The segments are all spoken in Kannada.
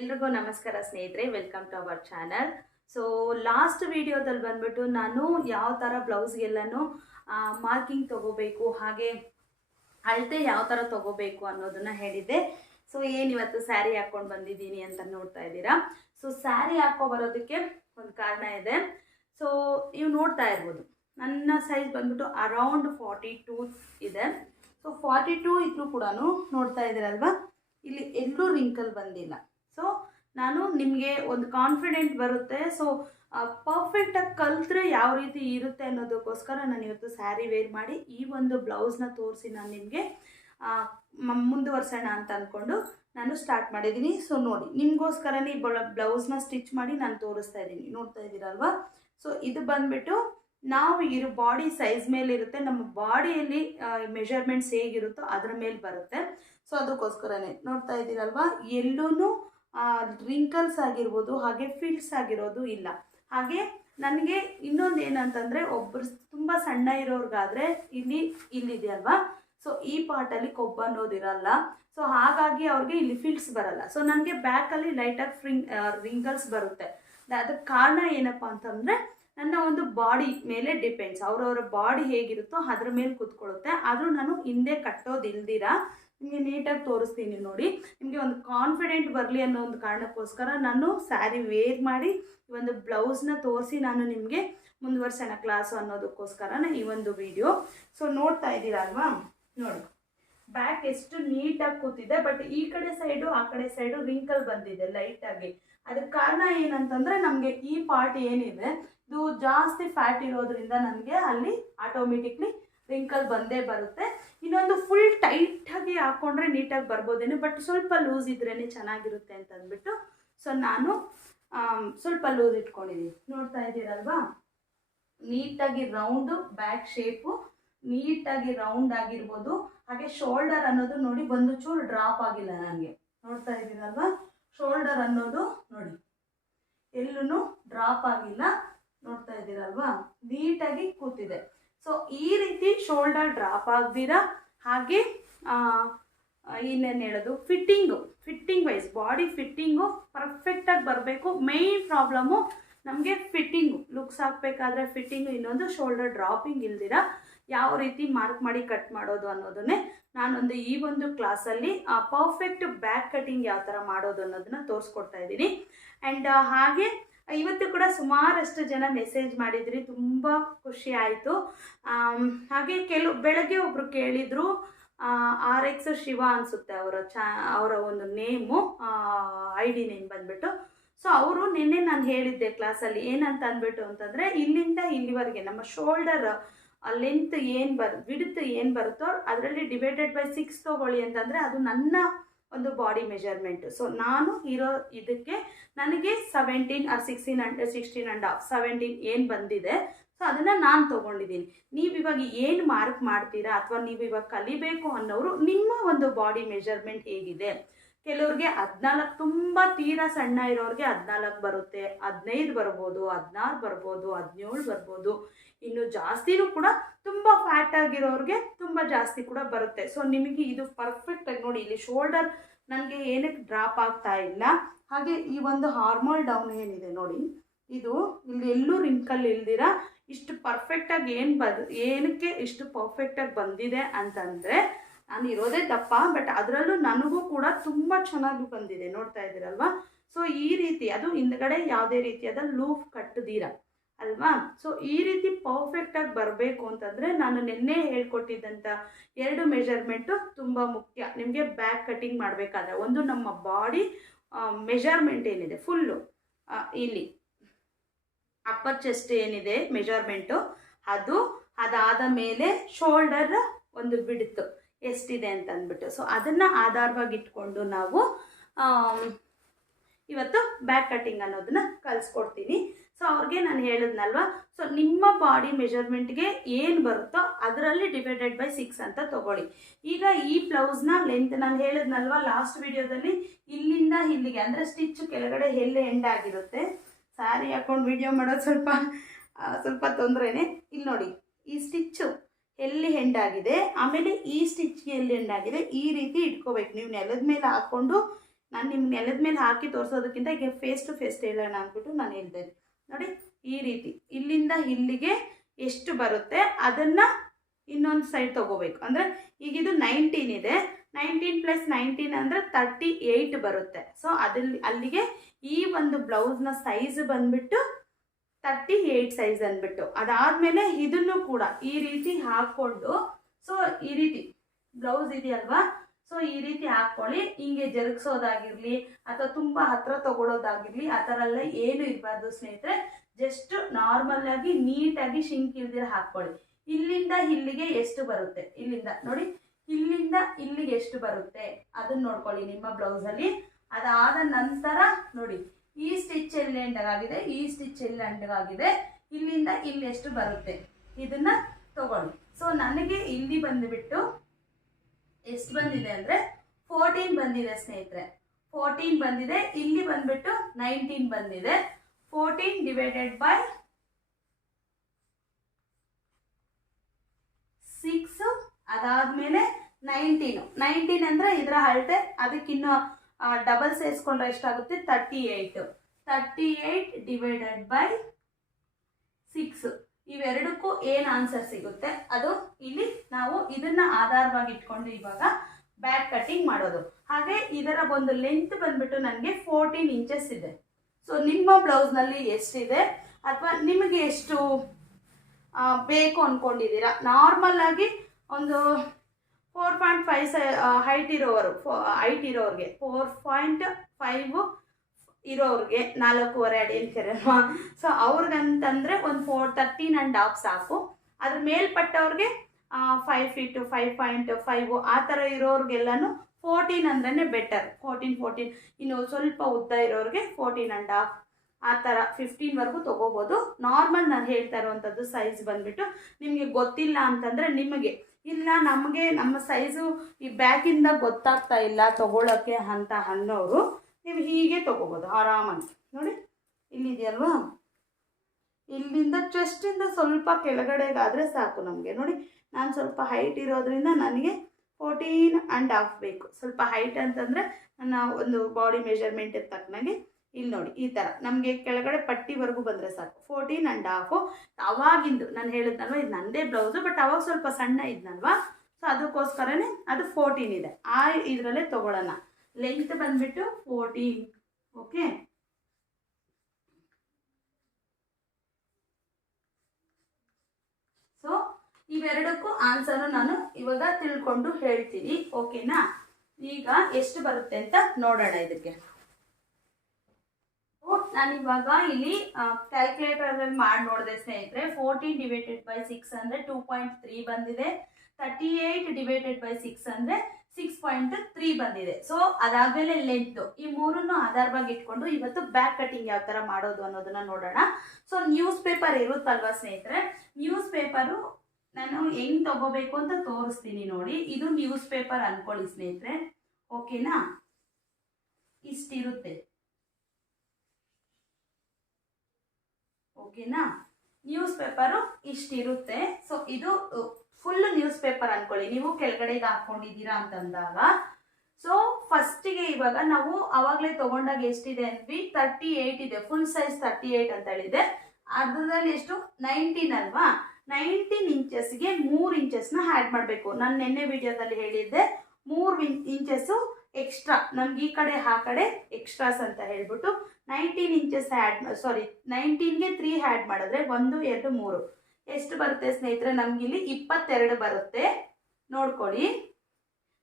ಎಲ್ರಿಗೂ ನಮಸ್ಕಾರ ಸ್ನೇಹಿತರೆ, welcome to our channel. So last ವಿಡಿಯೋದಲ್ಲಿ ಬಂದ್ಬಿಟ್ಟು ನಾನು ಯಾವ ಥರ ಬ್ಲೌಸ್ಗೆಲ್ಲನೂ ಮಾರ್ಕಿಂಗ್ ತೊಗೋಬೇಕು, ಹಾಗೆ ಅಳತೆ ಯಾವ ಥರ ತೊಗೋಬೇಕು ಅನ್ನೋದನ್ನು ಹೇಳಿದ್ದೆ. ಸೊ ಇವತ್ತು ಸ್ಯಾರಿ ಹಾಕ್ಕೊಂಡು ಬಂದಿದ್ದೀನಿ ಅಂತ ನೋಡ್ತಾ ಇದ್ದೀರಾ. ಸೊ ಸ್ಯಾರಿ ಹಾಕೋ ಬರೋದಕ್ಕೆ ಒಂದು ಕಾರಣ ಇದೆ. ಸೊ ನೀವು ನೋಡ್ತಾ ಇರ್ಬೋದು, ನನ್ನ ಸೈಜ್ ಬಂದ್ಬಿಟ್ಟು ಅರೌಂಡ್ 42 ಇದೆ. ಸೊ 42 ಇದ್ರೂ ಕೂಡ ನೋಡ್ತಾ ಇದ್ದೀರಲ್ವಾ, ಇಲ್ಲಿ ಎಲ್ಲೂ ರಿಂಕಲ್ ಬಂದಿಲ್ಲ. ಸೊ ನಾನು ನಿಮಗೆ ಒಂದು ಕಾನ್ಫಿಡೆಂಟ್ ಬರುತ್ತೆ. ಸೊ ಪರ್ಫೆಕ್ಟಾಗಿ ಕಲಿತ್ರೆ ಯಾವ ರೀತಿ ಇರುತ್ತೆ ಅನ್ನೋದಕ್ಕೋಸ್ಕರ ನಾನು ಇವತ್ತು ಸ್ಯಾರಿ ವೇರ್ ಮಾಡಿ ಈ ಒಂದು ಬ್ಲೌಸ್ನ ತೋರಿಸಿ ನಾನು ನಿಮಗೆ ಮುಂದುವರ್ಸೋಣ ಅಂತ ಅಂದ್ಕೊಂಡು ನಾನು ಸ್ಟಾರ್ಟ್ ಮಾಡಿದ್ದೀನಿ. ಸೊ ನೋಡಿ, ನಿಮಗೋಸ್ಕರನೇ ಈ ಬ್ಲೌಸ್ನ ಸ್ಟಿಚ್ ಮಾಡಿ ನಾನು ತೋರಿಸ್ತಾ ಇದ್ದೀನಿ. ನೋಡ್ತಾ ಇದ್ದೀರಲ್ವಾ. ಸೊ ಇದು ಬಂದ್ಬಿಟ್ಟು ನಾವು ಇರೋ ಬಾಡಿ ಸೈಜ್ ಮೇಲೆ ಇರುತ್ತೆ, ನಮ್ಮ ಬಾಡಿಯಲ್ಲಿ ಮೆಷರ್ಮೆಂಟ್ಸ್ ಹೇಗಿರುತ್ತೋ ಅದರ ಮೇಲೆ ಬರುತ್ತೆ. ಸೊ ಅದಕ್ಕೋಸ್ಕರನೇ ನೋಡ್ತಾ ಇದ್ದೀರಲ್ವಾ, ಎಲ್ಲೂ ರಿಂಕಲ್ಸ್ ಆಗಿರ್ಬೋದು, ಹಾಗೆ ಫಿಲ್ಸ್ ಆಗಿರೋದು ಇಲ್ಲ. ಹಾಗೆ ನನಗೆ ಇನ್ನೊಂದು ಏನಂತಂದರೆ, ಒಬ್ಬರು ತುಂಬ ಸಣ್ಣ ಇರೋರ್ಗಾದರೆ ಇಲ್ಲಿದೆಯಲ್ವಾ, ಸೊ ಈ ಪಾರ್ಟಲ್ಲಿ ಕೊಬ್ಬು ಅನ್ನೋದಿರಲ್ಲ. ಸೊ ಹಾಗಾಗಿ ಅವ್ರಿಗೆ ಇಲ್ಲಿ ಫಿಲ್ಸ್ ಬರಲ್ಲ. ಸೊ ನನಗೆ ಬ್ಯಾಕಲ್ಲಿ ಲೈಟಾಗಿ ರಿಂಕಲ್ಸ್ ಬರುತ್ತೆ. ಅದಕ್ಕೆ ಕಾರಣ ಏನಪ್ಪ ಅಂತಂದರೆ, ನನ್ನ ಒಂದು ಬಾಡಿ ಮೇಲೆ ಡಿಪೆಂಡ್ಸ್. ಅವರವರ ಬಾಡಿ ಹೇಗಿರುತ್ತೋ ಅದ್ರ ಮೇಲೆ ಕೂತ್ಕೊಳ್ಳುತ್ತೆ. ಆದರೂ ನಾನು ಹಿಂದೆ ಕಟ್ಟೋದಿಲ್ದಿರ ನಿಮಗೆ ನೀಟಾಗಿ ತೋರಿಸ್ತೀನಿ ನೋಡಿ. ನಿಮಗೆ ಒಂದು ಕಾನ್ಫಿಡೆಂಟ್ ಬರಲಿ ಅನ್ನೋ ಒಂದು ಕಾರಣಕ್ಕೋಸ್ಕರ ನಾನು ಸ್ಯಾರಿ ವೇರ್ ಮಾಡಿ ಈ ಒಂದು ಬ್ಲೌಸ್ನ ತೋರಿಸಿ ನಾನು ನಿಮಗೆ ಮುಂದುವರ್ಸೋಣ ಕ್ಲಾಸು ಅನ್ನೋದಕ್ಕೋಸ್ಕರ ಈ ಒಂದು ವಿಡಿಯೋ. ಸೊ ನೋಡ್ತಾ ಇದ್ದೀರಲ್ವಾ, ನೋಡಿ ಬ್ಯಾಕ್ ಎಷ್ಟು ನೀಟಾಗಿ ಕೂತಿದೆ. ಬಟ್ ಈ ಕಡೆ ಸೈಡು ಆ ಕಡೆ ಸೈಡು ರಿಂಕಲ್ ಬಂದಿದೆ ಲೈಟಾಗಿ. ಅದಕ್ಕೆ ಕಾರಣ ಏನಂತಂದರೆ, ನಮಗೆ ಈ ಪಾರ್ಟ್ ಏನಿದೆ ಇದು ಜಾಸ್ತಿ ಫ್ಯಾಟ್ ಇರೋದ್ರಿಂದ ನನಗೆ ಅಲ್ಲಿ ಆಟೋಮೆಟಿಕ್ಲಿ ರಿಂಕಲ್ ಬಂದೇ ಬರುತ್ತೆ. ಇನ್ನೊಂದು ಫುಲ್ ಟೈಟಾಗಿ ಹಾಕ್ಕೊಂಡ್ರೆ ನೀಟಾಗಿ ಬರ್ಬೋದೇನೋ, ಬಟ್ ಸ್ವಲ್ಪ ಲೂಸ್ ಇದ್ರೇ ಚೆನ್ನಾಗಿರುತ್ತೆ ಅಂತ ಅಂದ್ಬಿಟ್ಟು ಸೊ ನಾನು ಸ್ವಲ್ಪ ಲೂಸ್ ಇಟ್ಕೊಂಡಿದ್ದೀನಿ. ನೋಡ್ತಾ ಇದ್ದೀರಲ್ವಾ, ನೀಟಾಗಿ ರೌಂಡು ಬ್ಯಾಕ್ ಶೇಪು ನೀಟಾಗಿ ರೌಂಡ್ ಆಗಿರ್ಬೋದು. ಹಾಗೆ ಶೋಲ್ಡರ್ ಅನ್ನೋದು ನೋಡಿ ಒಂದು ಚೂರು ಡ್ರಾಪ್ ಆಗಿಲ್ಲ ನನಗೆ. ನೋಡ್ತಾ ಇದ್ದೀರಲ್ವಾ, ಶೋಲ್ಡರ್ ಅನ್ನೋದು ನೋಡಿ ಎಲ್ಲೂ ಡ್ರಾಪ್ ಆಗಿಲ್ಲ. ನೋಡ್ತಾ ಇದ್ದೀರಲ್ವಾ, ನೀಟಾಗಿ ಕೂತಿದೆ. ಸೊ ಈ ರೀತಿ ಶೋಲ್ಡರ್ ಡ್ರಾಪ್ ಆಗ್ದಿರ, ಹಾಗೆ ಇನ್ನೇನು ಹೇಳೋದು, ಫಿಟ್ಟಿಂಗ್ ವೈಸ್ ಬಾಡಿ ಫಿಟ್ಟಿಂಗು ಪರ್ಫೆಕ್ಟಾಗಿ ಬರಬೇಕು. ಮೇಯ್ನ್ ಪ್ರಾಬ್ಲಮ್ಮು ನಮಗೆ ಫಿಟ್ಟಿಂಗು, ಲುಕ್ಸ್ ಹಾಕಬೇಕಾದ್ರೆ ಫಿಟ್ಟಿಂಗು, ಇನ್ನೊಂದು ಶೋಲ್ಡರ್ ಡ್ರಾಪಿಂಗ್ ಇಲ್ದಿರ ಯಾವ ರೀತಿ ಮಾರ್ಕ್ ಮಾಡಿ ಕಟ್ ಮಾಡೋದು ಅನ್ನೋದನ್ನೇ ನಾನೊಂದು ಈ ಒಂದು ಕ್ಲಾಸಲ್ಲಿ ಪರ್ಫೆಕ್ಟ್ ಬ್ಯಾಕ್ ಕಟಿಂಗ್ ಯಾವ ಥರ ಮಾಡೋದು ಅನ್ನೋದನ್ನ ತೋರಿಸ್ಕೊಡ್ತಾ ಇದ್ದೀನಿ. ಆ್ಯಂಡ್ ಹಾಗೆ ಇವತ್ತು ಕೂಡ ಸುಮಾರಷ್ಟು ಜನ ಮೆಸೇಜ್ ಮಾಡಿದ್ರಿ, ತುಂಬ ಖುಷಿ ಆಯಿತು. ಹಾಗೆ ಬೆಳಗ್ಗೆ ಒಬ್ಬರು ಕೇಳಿದರು, RX ಶಿವ ಅನಿಸುತ್ತೆ ಅವರ ಒಂದು ನೇಮು, ID ನೇಮ್ ಬಂದ್ಬಿಟ್ಟು. ಸೊ ಅವರು ನಿನ್ನೆ ನಾನು ಹೇಳಿದ್ದೆ ಕ್ಲಾಸಲ್ಲಿ ಏನಂತ ಅಂದ್ಬಿಟ್ಟು ಅಂತಂದರೆ, ಇಲ್ಲಿಂದ ಇಲ್ಲಿವರೆಗೆ ನಮ್ಮ ಶೋಲ್ಡರ್ ಲೆಂತ್ ವಿಡ್ತ್ ಏನು ಬರುತ್ತೋ ಅದರಲ್ಲಿ ಡಿವೈಡೆಡ್ ಬೈ 6 ತೊಗೊಳ್ಳಿ ಅಂತಂದರೆ ಅದು ನನ್ನ ಒಂದು ಬಾಡಿ ಮೆಜರ್ಮೆಂಟು. ಸೊ ನಾನು ಇರೋ ಇದಕ್ಕೆ ನನಗೆ 17 ಆರ್ 16.5 17 ಏನು ಬಂದಿದೆ, ಸೊ ಅದನ್ನು ನಾನು ತೊಗೊಂಡಿದ್ದೀನಿ. ನೀವು ಇವಾಗ ಏನು ಮಾರ್ಕ್ ಮಾಡ್ತೀರಾ ಅಥವಾ ನೀವು ಇವಾಗ ಕಲಿಬೇಕು ಅನ್ನೋರು ನಿಮ್ಮ ಒಂದು ಬಾಡಿ ಮೆಜರ್ಮೆಂಟ್ ಹೇಗಿದೆ. ಕೆಲವ್ರಿಗೆ 14, ತುಂಬ ತೀರಾ ಸಣ್ಣ ಇರೋರಿಗೆ 14 ಬರುತ್ತೆ, 15 ಬರ್ಬೋದು, 16 ಬರ್ಬೋದು, 17 ಬರ್ಬೋದು. ಇನ್ನು ಜಾಸ್ತಿನೂ ಕೂಡ ತುಂಬ ಫ್ಯಾಟ್ ಆಗಿರೋರಿಗೆ ತುಂಬ ಜಾಸ್ತಿ ಕೂಡ ಬರುತ್ತೆ. ಸೊ ನಿಮಗೆ ಇದು ಪರ್ಫೆಕ್ಟಾಗಿ ನೋಡಿ, ಇಲ್ಲಿ ಶೋಲ್ಡರ್ ನನಗೆ ಏನಕ್ಕೆ ಡ್ರಾಪ್ ಆಗ್ತಾ ಇಲ್ಲ. ಹಾಗೆ ಈ ಒಂದು ಹಾರ್ಮೋಲ್ ಡೌನ್ ಏನಿದೆ ನೋಡಿ, ಇದು ಇಲ್ಲಿ ಎಲ್ಲೂ ರಿಂಕಲ್ ಇಲ್ದಿರ ಇಷ್ಟು ಪರ್ಫೆಕ್ಟಾಗಿ ಏನಕ್ಕೆ ಇಷ್ಟು ಪರ್ಫೆಕ್ಟಾಗಿ ಬಂದಿದೆ ಅಂತಂದರೆ, ನಾನು ಇರೋದೇ ದಪ್ಪ, ಬಟ್ ಅದರಲ್ಲೂ ನನಗೂ ಕೂಡ ತುಂಬ ಚೆನ್ನಾಗಿ ಬಂದಿದೆ. ನೋಡ್ತಾ ಇದ್ದೀರಲ್ವಾ. ಸೊ ಈ ರೀತಿ ಅದು ಹಿಂದ್ಗಡೆ ಯಾವುದೇ ರೀತಿಯಾದ ಲೂಪ್ ಕಟ್ಟದಿರ ಅಲ್ವಾ. ಸೊ ಈ ರೀತಿ ಪರ್ಫೆಕ್ಟಾಗಿ ಬರಬೇಕು ಅಂತಂದರೆ ನಾನು ನಿನ್ನೆ ಹೇಳ್ಕೊಟ್ಟಿದ್ದಂಥ 2 ಮೆಜರ್ಮೆಂಟು ತುಂಬ ಮುಖ್ಯ ನಿಮಗೆ ಬ್ಯಾಕ್ ಕಟಿಂಗ್ ಮಾಡಬೇಕಾದ್ರೆ. ಒಂದು ನಮ್ಮ ಬಾಡಿ ಮೆಜರ್ಮೆಂಟ್ ಏನಿದೆ ಫುಲ್ಲು, ಇಲ್ಲಿ ಅಪ್ಪರ್ ಚೆಸ್ಟ್ ಏನಿದೆ ಮೆಜರ್ಮೆಂಟು, ಅದಾದ ಮೇಲೆ ಶೋಲ್ಡರ್ ಒಂದು ವಿಡ್ತ್ ಎಷ್ಟಿದೆ ಅಂತ ಅಂದ್ಬಿಟ್ಟು, ಸೊ ಅದನ್ನು ಆಧಾರವಾಗಿ ಇಟ್ಕೊಂಡು ನಾವು ಇವತ್ತು ಬ್ಯಾಕ್ ಕಟಿಂಗ್ ಅನ್ನೋದನ್ನ ಕಲಿಸ್ಕೊಡ್ತೀನಿ. ಸೊ ಅವ್ರಿಗೆ ನಾನು ಹೇಳಿದ್ನಲ್ವ, ಸೊ ನಿಮ್ಮ ಬಾಡಿ ಮೆಜರ್ಮೆಂಟ್ಗೆ ಏನು ಬರುತ್ತೋ ಅದರಲ್ಲಿ ಡಿವೈಡೆಡ್ ಬೈ 6 ಅಂತ ತೊಗೊಳ್ಳಿ. ಈಗ ಈ ಬ್ಲೌಸ್ನ ಲೆಂತ್ ನಾನು ಹೇಳಿದ್ನಲ್ವ ಲಾಸ್ಟ್ ವಿಡಿಯೋದಲ್ಲಿ, ಇಲ್ಲಿಂದ ಇಲ್ಲಿಗೆ ಅಂದರೆ ಸ್ಟಿಚ್ ಕೆಳಗಡೆ ಎಲ್ಲಿ ಎಂಡ್ ಆಗಿರುತ್ತೆ. ಸ್ಯಾರಿ ಹಾಕ್ಕೊಂಡು ವಿಡಿಯೋ ಮಾಡೋದು ಸ್ವಲ್ಪ ತೊಂದರೆನೇ. ಇಲ್ಲಿ ನೋಡಿ, ಈ ಸ್ಟಿಚ್ಚು ಎಲ್ಲಿ ಎಂಡ್ ಆಗಿದೆ, ಆಮೇಲೆ ಈ ಸ್ಟಿಚ್ಗೆ ಎಲ್ಲಿ ಎಂಡ್ ಆಗಿದೆ, ಈ ರೀತಿ ಇಟ್ಕೋಬೇಕು. ನೀವು ನೆಲದ ಮೇಲೆ ಹಾಕ್ಕೊಂಡು ನಾನು ನಿಮ್ಮ ನೆಲದ ಮೇಲೆ ಹಾಕಿ ತೋರಿಸೋದಕ್ಕಿಂತ ಈಗ ಫೇಸ್ ಟು ಫೇಸ್ ಹೇಳೋಣ ಅಂದ್ಬಿಟ್ಟು ನಾನು ಹೇಳ್ತೇನೆ. ನೋಡಿ ಈ ರೀತಿ ಇಲ್ಲಿಂದ ಇಲ್ಲಿಗೆ ಎಷ್ಟು ಬರುತ್ತೆ ಅದನ್ನು ಇನ್ನೊಂದು ಸೈಡ್ ತೊಗೋಬೇಕು. ಅಂದರೆ ಈಗ ಇದು 19 ಇದೆ, 19 + 19 ಅಂದರೆ 38 ಬರುತ್ತೆ. ಸೊ ಅಲ್ಲಿಗೆ ಈ ಒಂದು ಬ್ಲೌಸ್ನ ಸೈಜ್ ಬಂದ್ಬಿಟ್ಟು 38 ಸೈಜ್ ಅಂದ್ಬಿಟ್ಟು. ಅದಾದಮೇಲೆ ಇದನ್ನು ಕೂಡ ಈ ರೀತಿ ಹಾಕ್ಕೊಂಡು, ಸೊ ಈ ರೀತಿ ಬ್ಲೌಸ್ ಇದೆಯಲ್ವಾ, ಸೊ ಈ ರೀತಿ ಹಾಕ್ಕೊಳ್ಳಿ. ಹಿಂಗೆ ಜರುಗಿಸೋದಾಗಿರಲಿ ಅಥವಾ ತುಂಬ ಹತ್ರ ತಗೊಳ್ಳೋದಾಗಿರಲಿ ಆ ಥರ ಎಲ್ಲ ಏನು ಇರಬಾರ್ದು ಸ್ನೇಹಿತರೆ. ಜಸ್ಟ್ ನಾರ್ಮಲ್ ಆಗಿ ನೀಟಾಗಿ ಶಿಂಕ್ ಇಲ್ದಿರ ಹಾಕ್ಕೊಳ್ಳಿ. ಇಲ್ಲಿಂದ ಇಲ್ಲಿಗೆ ಎಷ್ಟು ಬರುತ್ತೆ, ಇಲ್ಲಿಂದ ನೋಡಿ ಇಲ್ಲಿಂದ ಇಲ್ಲಿಗೆ ಎಷ್ಟು ಬರುತ್ತೆ ಅದನ್ನ ನೋಡ್ಕೊಳ್ಳಿ ನಿಮ್ಮ ಬ್ಲೌಸಲ್ಲಿ. ಅದಾದ ನಂತರ ನೋಡಿ ಈ ಸ್ಟಿಚ್ ಎಲ್ಲಿ ಎಂಡಾಗಿದೆ, ಈ ಸ್ಟಿಚ್ ಎಲ್ಲಿ ಎಂಡಾಗಿದೆ, ಇಲ್ಲಿಂದ ಇಲ್ಲಿ ಎಷ್ಟು ಬರುತ್ತೆ ಇದನ್ನ ತಗೊಳ್ಳಿ. ಸೊ ನನಗೆ ಇಲ್ಲಿ ಬಂದುಬಿಟ್ಟು ಎಷ್ಟು ಬಂದಿದೆ ಅಂದರೆ 14 ಬಂದಿದೆ ಸ್ನೇಹಿತರೆ, 14 ಬಂದಿದೆ. ಇಲ್ಲಿ ಬಂದ್ಬಿಟ್ಟು 19 ಬಂದಿದೆ. 14 ಡಿವೈಡೆಡ್ ಬೈ 6, ಅದಾದಮೇಲೆ 19 ಅಂದರೆ ಇದರ ಅಳತೆ, ಅದಕ್ಕಿನ್ನೂ ಡಬಲ್ ಸೇರಿಸ್ಕೊಂಡ್ರೆ ಎಷ್ಟಾಗುತ್ತೆ 38 ಡಿವೈಡೆಡ್ ಬೈ 6. ಇವೆರಡಕ್ಕೂ ಏನು ಆನ್ಸರ್ ಸಿಗುತ್ತೆ ಅದು ಇಲ್ಲಿ ನಾವು ಇದನ್ನ ಆಧಾರವಾಗಿ ಇಟ್ಕೊಂಡು ಇವಾಗ ಬ್ಯಾಕ್ ಕಟಿಂಗ್ ಮಾಡೋದು. ಹಾಗೆ ಇದರ ಒಂದು ಲೆಂತ್ ಬಂದ್ಬಿಟ್ಟು ನನಗೆ 14 ಇಂಚಸ್ ಇದೆ. ಸೊ ನಿಮ್ಮ ಬ್ಲೌಸ್ನಲ್ಲಿ ಎಷ್ಟಿದೆ ಅಥವಾ ನಿಮಗೆ ಎಷ್ಟು ಬೇಕು ಅಂದ್ಕೊಂಡಿದ್ದೀರಾ, ನಾರ್ಮಲ್ ಆಗಿ ಒಂದು 4.5 ಹೈಟ್ ಇರೋವ್ರಿಗೆ 4.5 ಇರೋವ್ರಿಗೆ 4.25 ಅಡಿ ಅಂತೀರಲ್ವಾ, ಸೊ ಅವ್ರಿಗಂತಂದರೆ ಒಂದು 13.5 ಸಾಕು. ಅದ್ರ ಮೇಲ್ಪಟ್ಟವ್ರಿಗೆ 5 ಫೀಟು 5.5 ಆ ಥರ ಇರೋರಿಗೆಲ್ಲನೂ 14 ಅಂದ್ರೇ ಬೆಟರ್. 14 ಇನ್ನು ಸ್ವಲ್ಪ ಉದ್ದ ಇರೋರಿಗೆ 14.5 ಆ ಥರ 15ವರೆಗೂ ತೊಗೋಬೋದು. ನಾರ್ಮಲ್ ನಾನು ಹೇಳ್ತಾ ಇರುವಂಥದ್ದು ಸೈಜ್ ಬಂದುಬಿಟ್ಟು ನಿಮಗೆ ಗೊತ್ತಿಲ್ಲ ಅಂತಂದರೆ, ನಿಮಗೆ ಇಲ್ಲ ನಮಗೆ ನಮ್ಮ ಸೈಜು ಈ ಬ್ಯಾಕಿಂದ ಗೊತ್ತಾಗ್ತಾ ಇಲ್ಲ ತೊಗೊಳಕ್ಕೆ ಅಂತ ಅನ್ನೋರು ನೀವು ಹೀಗೆ ತೊಗೋಬೋದು ಆರಾಮಾಗಿ. ನೋಡಿ ಇಲ್ಲಿದೆಯಲ್ವಾ, ಇಲ್ಲಿಂದ ಚೆಸ್ಟಿಂದ ಸ್ವಲ್ಪ ಕೆಳಗಡೆಗಾದರೆ ಸಾಕು ನಮಗೆ. ನೋಡಿ ನಾನು ಸ್ವಲ್ಪ ಹೈಟ್ ಇರೋದ್ರಿಂದ ನನಗೆ 14.5 ಬೇಕು. ಸ್ವಲ್ಪ ಹೈಟ್ ಅಂತಂದರೆ ನನ್ನ ಒಂದು ಬಾಡಿ ಮೆಜರ್ಮೆಂಟಿಗೆ ತಕ್ಕನಾಗೆ ಇಲ್ಲಿ ನೋಡಿ ಈ ಥರ ನಮಗೆ ಕೆಳಗಡೆ ಪಟ್ಟಿವರೆಗೂ ಬಂದರೆ ಸಾಕು. 14.5 ಅವಾಗಿಂದು ನಾನು ಹೇಳಿದ್ನಲ್ವ, ಇದು ನನ್ನದೇ ಬ್ಲೌಸು, ಬಟ್ ಅವಾಗ ಸ್ವಲ್ಪ ಸಣ್ಣ ಇದ್ನಲ್ವಾ, ಸೊ ಅದಕ್ಕೋಸ್ಕರನೇ ಅದು 14 ಇದೆ. ಆ ಇದರಲ್ಲೇ ತೊಗೊಳ್ಳೋಣ. ಲೆಂತ್ ಬಂದುಬಿಟ್ಟು 14. ಓಕೆ, ಸೊ ಇವೆರಡಕ್ಕೂ ಆನ್ಸರು ನಾನು ಇವಾಗ ತಿಳ್ಕೊಂಡು ಹೇಳ್ತೀನಿ. ಓಕೆನಾ, ಈಗ ಎಷ್ಟು ಬರುತ್ತೆ ಅಂತ ನೋಡೋಣ. ಇದಕ್ಕೆ ನಾನು ಇವಾಗ ಇಲ್ಲಿ ಕ್ಯಾಲ್ಕುಲೇಟರಲ್ಲಿ ಮಾಡಿ ನೋಡಿದೆ ಸ್ನೇಹಿತರೆ. 14 ಡಿವೈಡೆಡ್ ಬೈ 6 ಅಂದರೆ 2.3 ಬಂದಿದೆ. 38 ಡಿವೈಡೆಡ್ ಬೈ 6 ಅಂದರೆ 6.3 ಬಂದಿದೆ. ಸೊ ಅದಾದಮೇಲೆ ಲೆಂತು, ಈ ಮೂರನ್ನು ಆಧಾರವಾಗಿ ಇಟ್ಕೊಂಡು ಇವತ್ತು ಬ್ಯಾಕ್ ಕಟಿಂಗ್ ಯಾವ ಥರ ಮಾಡೋದು ಅನ್ನೋದನ್ನ ನೋಡೋಣ. ಸೊ ನ್ಯೂಸ್ ಪೇಪರ್ ಇರುತ್ತಲ್ವಾ ಸ್ನೇಹಿತರೆ, ನ್ಯೂಸ್ ಪೇಪರು ನಾನು ಹೆಂಗೆ ತಗೋಬೇಕು ಅಂತ ತೋರಿಸ್ತೀನಿ ನೋಡಿ. ಇದು ನ್ಯೂಸ್ ಪೇಪರ್ ಅಂದ್ಕೊಳ್ಳಿ ಸ್ನೇಹಿತರೆ. ಓಕೆನಾ, ಇಷ್ಟಿರುತ್ತೆ. ಓಕೆನಾ, ನ್ಯೂಸ್ ಪೇಪರು ಇಷ್ಟಿರುತ್ತೆ. ಸೊ ಇದು ಫುಲ್ ನ್ಯೂಸ್ ಪೇಪರ್ ಅಂದ್ಕೊಳ್ಳಿ ನೀವು ಕೆಳಗಡೆಗೆ ಹಾಕ್ಕೊಂಡಿದ್ದೀರಾ ಅಂತಂದಾಗ. ಸೊ ಫಸ್ಟಿಗೆ ಇವಾಗ ನಾವು ಆವಾಗಲೇ ತೊಗೊಂಡಾಗ ಎಷ್ಟಿದೆ ಅಂದ್ವಿ, 38 ಇದೆ. ಫುಲ್ ಸೈಜ್ 38 ಅಂತ ಹೇಳಿದೆ. ಅರ್ಧದಲ್ಲಿ ಎಷ್ಟು 19 ಅಲ್ವಾ, 19 ಇಂಚಸ್ಗೆ 3 ಇಂಚಸ್ನ ಆ್ಯಡ್ ಮಾಡಬೇಕು. ನಾನು ನಿನ್ನೆ ವಿಡಿಯೋದಲ್ಲಿ ಹೇಳಿದ್ದೆ 3 ಇಂಚಸ್ಸು ಎಕ್ಸ್ಟ್ರಾ, ನಮ್ಗೆ ಈ ಕಡೆ ಆ ಕಡೆ ಎಕ್ಸ್ಟ್ರಾಸ್ ಅಂತ ಹೇಳ್ಬಿಟ್ಟು 19 ಇಂಚಸ್ 19ಗೆ 3 ಆ್ಯಡ್ ಮಾಡಿದ್ರೆ 1 2 3 ಎಷ್ಟು ಬರುತ್ತೆ ಸ್ನೇಹಿತರೆ, ನಮಗಿಲ್ಲಿ 22 ಬರುತ್ತೆ. ನೋಡ್ಕೊಳ್ಳಿ,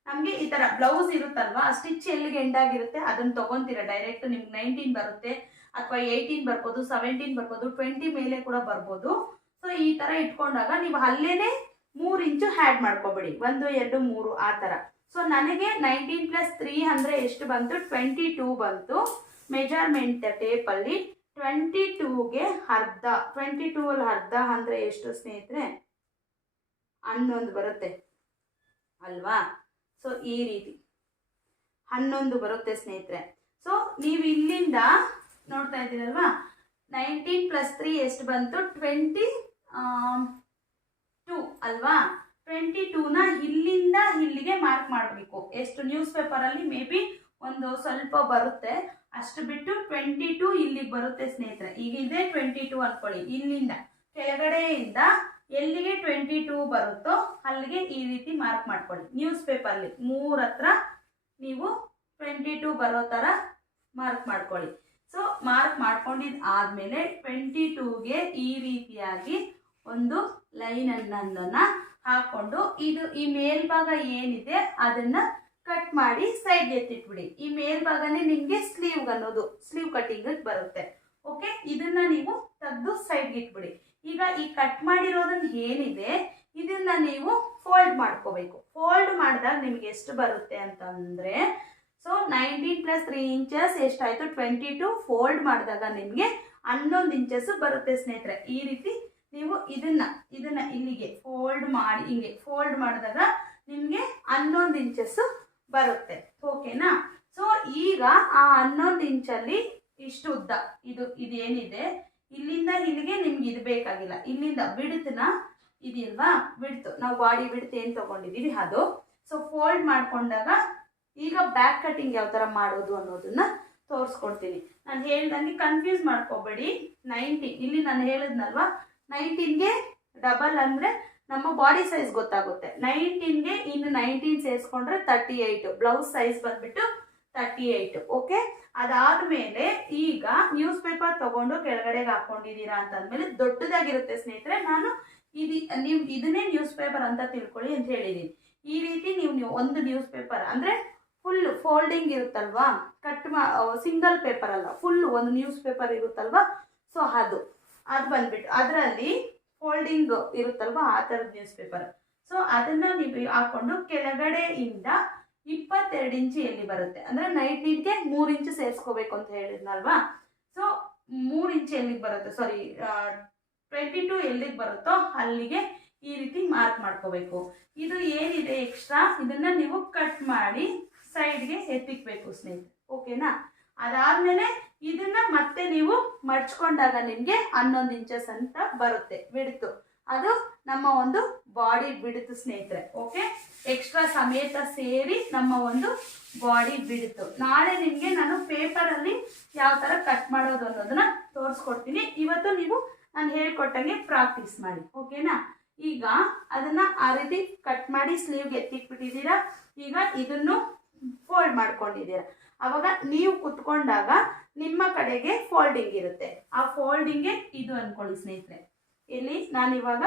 ನಮಗೆ ಈ ಥರ ಬ್ಲೌಸ್ ಇರುತ್ತಲ್ವಾ, ಸ್ಟಿಚ್ ಎಲ್ಲಿಗೆ ಎಂಡಾಗಿರುತ್ತೆ ಅದನ್ನು ತೊಗೊತೀರ ಡೈರೆಕ್ಟ್. ನಿಮ್ಗೆ 19 ಬರುತ್ತೆ ಅಥವಾ 18 ಬರ್ಬೋದು, 17 ಬರ್ಬೋದು, 20 ಮೇಲೆ ಕೂಡ ಬರ್ಬೋದು. ಸೊ ಈ ಥರ ಇಟ್ಕೊಂಡಾಗ ನೀವು ಅಲ್ಲೇನೆ 3 ಇಂಚು ಆ್ಯಡ್ ಮಾಡ್ಕೊಬೇಡಿ, 1 2 3 ಆ ಥರ. ಸೊ ನನಗೆ 19 + 3 ಅಂದರೆ ಎಷ್ಟು ಬಂತು, 22 ಬಂತು. ಮೆಜರ್ಮೆಂಟ್ ಟೇಪಲ್ಲಿ 22ಗೆ ಅರ್ಧ, 22 ಅರ್ಧ ಅಂದರೆ ಎಷ್ಟು ಸ್ನೇಹಿತರೆ, 11 ಬರುತ್ತೆ ಅಲ್ವಾ. ಸೊ ಈ ರೀತಿ 11 ಬರುತ್ತೆ ಸ್ನೇಹಿತರೆ. ಸೊ ನೀವು ಇಲ್ಲಿಂದ ನೋಡ್ತಾ ಇದ್ದೀರಲ್ವಾ, 19 + 3 ಎಷ್ಟು ಬಂತು, 22 ಅಲ್ವಾ. 22ನ ಇಲ್ಲಿಂದ ಇಲ್ಲಿಗೆ ಮಾರ್ಕ್ ಮಾಡಬೇಕು. ಎಷ್ಟು ನ್ಯೂಸ್ ಪೇಪರಲ್ಲಿ ಮೇ ಬಿ ಒಂದು ಸ್ವಲ್ಪ ಬರುತ್ತೆ, ಅಷ್ಟು ಬಿಟ್ಟು 22 ಇಲ್ಲಿಗೆ ಬರುತ್ತೆ ಸ್ನೇಹಿತರೆ. ಈಗ ಇದೇ 22 ಅನ್ಕೊಳ್ಳಿ. ಇಲ್ಲಿಂದ ಕೆಳಗಡೆಯಿಂದ ಎಲ್ಲಿಗೆ 22 ಬರುತ್ತೋ ಅಲ್ಲಿಗೆ ಈ ರೀತಿ ಮಾರ್ಕ್ ಮಾಡ್ಕೊಳ್ಳಿ. ನ್ಯೂಸ್ ಪೇಪರ್ಲಿ 3 ಹತ್ರ ನೀವು 22 ಬರೋ ಥರ ಮಾರ್ಕ್ ಮಾಡ್ಕೊಳ್ಳಿ. ಸೊ ಮಾರ್ಕ್ ಮಾಡ್ಕೊಂಡಿದ್ದು ಆದಮೇಲೆ 22ಗೆ ಈ ರೀತಿಯಾಗಿ ಒಂದು ಲೈನ್ ಅನ್ನೋದನ್ನ ಹಾಕೊಂಡು ಇದು ಈ ಮೇಲ್ಭಾಗ ಏನಿದೆ ಅದನ್ನ ಕಟ್ ಮಾಡಿ ಸೈಡ್ಗೆ ಎತ್ತಿಟ್ಬಿಡಿ. ಈ ಮೇಲ್ಭಾಗನೇ ನಿಮಗೆ ಸ್ಲೀವ್ ಅನ್ನೋದು ಸ್ಲೀವ್ ಕಟಿಂಗ್ ಬರುತ್ತೆ. ಓಕೆ, ಇದನ್ನ ನೀವು ತೆಗೆದು ಸೈಡ್ಗೆ ಇಟ್ಬಿಡಿ. ಈಗ ಈ ಕಟ್ ಮಾಡಿರೋದನ್ನ ಏನಿದೆ ಇದನ್ನ ನೀವು ಫೋಲ್ಡ್ ಮಾಡ್ಕೋಬೇಕು. ಫೋಲ್ಡ್ ಮಾಡಿದಾಗ ನಿಮ್ಗೆ ಎಷ್ಟು ಬರುತ್ತೆ ಅಂತಂದ್ರೆ, ಸೊ 19 + 3 ಇಂಚಸ್ ಎಷ್ಟಾಯ್ತು 22. ಫೋಲ್ಡ್ ಮಾಡಿದಾಗ ನಿಮಗೆ 11 ಇಂಚಸ್ ಬರುತ್ತೆ ಸ್ನೇಹಿತರೆ. ಈ ರೀತಿ ನೀವು ಇದನ್ನ ಇಲ್ಲಿಗೆ ಫೋಲ್ಡ್ ಮಾಡಿ ಹಿಂಗೆ ಫೋಲ್ಡ್ ಮಾಡಿದಾಗ ನಿಮಗೆ 11 ಇಂಚಸ್ ಬರುತ್ತೆ. ಓಕೆನಾ? ಸೊ ಈಗ ಆ 11 ಇಂಚಲ್ಲಿ ಇಷ್ಟು ಉದ್ದ ಇದೇನಿದೆ ಇಲ್ಲಿಂದ ಇಲ್ಲಿಗೆ ನಿಮ್ಗೆ ಇದು ಬೇಕಾಗಿಲ್ಲ. ಇಲ್ಲಿಂದ ಬಿಡ್ತನ ಇದೆಯಲ್ವಾ, ಬಿಡ್ತು ನಾವು ಬಾಡಿ ಬಿಡ್ತು ಏನು ತಗೊಂಡಿದ್ದೀವಿ ಅದು. ಸೊ ಫೋಲ್ಡ್ ಮಾಡ್ಕೊಂಡಾಗ ಈಗ ಬ್ಯಾಕ್ ಕಟಿಂಗ್ ಯಾವ ಥರ ಮಾಡೋದು ಅನ್ನೋದನ್ನ ತೋರಿಸ್ಕೊಡ್ತೀನಿ. ನಾನು ಹೇಳ್ದಂಗೆ ಕನ್ಫ್ಯೂಸ್ ಮಾಡ್ಕೋಬೇಡಿ. 19 ಇಲ್ಲಿ ನಾನು ಹೇಳಿದ್ನಲ್ವಾ, 19ಗೆ ಡಬಲ್ ಅಂದರೆ ನಮ್ಮ ಬಾಡಿ ಸೈಜ್ ಗೊತ್ತಾಗುತ್ತೆ. 19ಗೆ ಇನ್ನು 19 ಸೇರಿಸ್ಕೊಂಡ್ರೆ 38. ಬ್ಲೌಸ್ ಸೈಜ್ ಬಂದ್ಬಿಟ್ಟು 38. ಓಕೆ, ಅದಾದ್ಮೇಲೆ ಈಗ ನ್ಯೂಸ್ ಪೇಪರ್ ತಗೊಂಡು ಕೆಳಗಡೆಗೆ ಹಾಕೊಂಡಿದ್ದೀರಾ ಅಂತಂದ್ಮೇಲೆ ದೊಡ್ಡದಾಗಿರುತ್ತೆ ಸ್ನೇಹಿತರೆ. ನಾನು ನೀವು ಇದನ್ನೇ ನ್ಯೂಸ್ ಪೇಪರ್ ಅಂತ ತಿಳ್ಕೊಳ್ಳಿ ಅಂತ ಹೇಳಿದ್ದೀನಿ. ಈ ರೀತಿ ನೀವು ಒಂದು ನ್ಯೂಸ್ ಪೇಪರ್ ಅಂದರೆ ಫುಲ್ ಫೋಲ್ಡಿಂಗ್ ಇರುತ್ತಲ್ವಾ, ಸಿಂಗಲ್ ಪೇಪರ್ ಅಲ್ಲ, ಫುಲ್ ಒಂದು ನ್ಯೂಸ್ ಪೇಪರ್ ಇರುತ್ತಲ್ವಾ, ಸೊ ಅದು ಬಂದ್ಬಿಟ್ಟು ಅದರಲ್ಲಿ ಫೋಲ್ಡಿಂಗ್ ಇರುತ್ತಲ್ವಾ ಆ ಥರದ ನ್ಯೂಸ್ ಪೇಪರ್. ಸೊ ಅದನ್ನ ನೀವು ಹಾಕೊಂಡು ಕೆಳಗಡೆಯಿಂದ 22 ಇಂಚು ಎಲ್ಲಿ ಬರುತ್ತೆ ಅಂದರೆ 19ಗೆ 3 ಇಂಚು ಸೇರಿಸ್ಕೋಬೇಕು ಅಂತ ಹೇಳಿದ್ನಲ್ವಾ. ಸೊ 3 ಇಂಚು ಎಲ್ಲಿಗೆ ಬರುತ್ತೆ, ಸಾರಿ 22 ಎಲ್ಲಿಗೆ ಬರುತ್ತೋ ಅಲ್ಲಿಗೆ ಈ ರೀತಿ ಮಾರ್ಕ್ ಮಾಡ್ಕೋಬೇಕು. ಇದು ಏನಿದೆ ಎಕ್ಸ್ಟ್ರಾ ಇದನ್ನ ನೀವು ಕಟ್ ಮಾಡಿ ಸೈಡ್ಗೆ ಎತ್ತಿಕ್ಬೇಕು ಸ್ನೇಹಿತರೆ. ಓಕೆನಾ? ಅದಾದ್ಮೇಲೆ ಇದನ್ನ ಮತ್ತೆ ನೀವು ಮಡ್ಚ್ಕೊಂಡಾಗ ನಿಮಗೆ 11 ಇಂಚಸ್ ಅಂತ ಬರುತ್ತೆ ಬಿಡ್ತು. ಅದು ನಮ್ಮ ಒಂದು ಬಾಡಿ ಬಿಡ್ತು ಸ್ನೇಹಿತರೆ. ಓಕೆ, ಎಕ್ಸ್ಟ್ರಾ ಸಮೇತ ಸೇರಿ ನಮ್ಮ ಒಂದು ಬಾಡಿ ಬಿಡ್ತು. ನಾಳೆ ನಿಮಗೆ ನಾನು ಪೇಪರಲ್ಲಿ ಯಾವ ಥರ ಕಟ್ ಮಾಡೋದು ಅನ್ನೋದನ್ನ ತೋರಿಸ್ಕೊಡ್ತೀನಿ. ಇವತ್ತು ನೀವು ನಾನು ಹೇಳ್ಕೊಟ್ಟಂಗೆ ಪ್ರಾಕ್ಟೀಸ್ ಮಾಡಿ. ಓಕೆನಾ? ಈಗ ಅದನ್ನ ಆ ರೀತಿ ಕಟ್ ಮಾಡಿ ಸ್ಲೀವ್ಗೆ ಎತ್ತಿಕ್ಬಿಟ್ಟಿದ್ದೀರಾ. ಈಗ ಇದನ್ನು ಫೋಲ್ಡ್ ಮಾಡ್ಕೊಂಡಿದ್ದೀರಾ. ಅವಾಗ ನೀವು ಕುತ್ಕೊಂಡಾಗ ನಿಮ್ಮ ಕಡೆಗೆ ಫೋಲ್ಡಿಂಗ್ ಇರುತ್ತೆ. ಆ ಫೋಲ್ಡಿಂಗ್ಗೆ ಇದು ಅನ್ಕೊಳ್ಳಿ ಸ್ನೇಹಿತರೆ. ಇಲ್ಲಿ ನಾನಿವಾಗ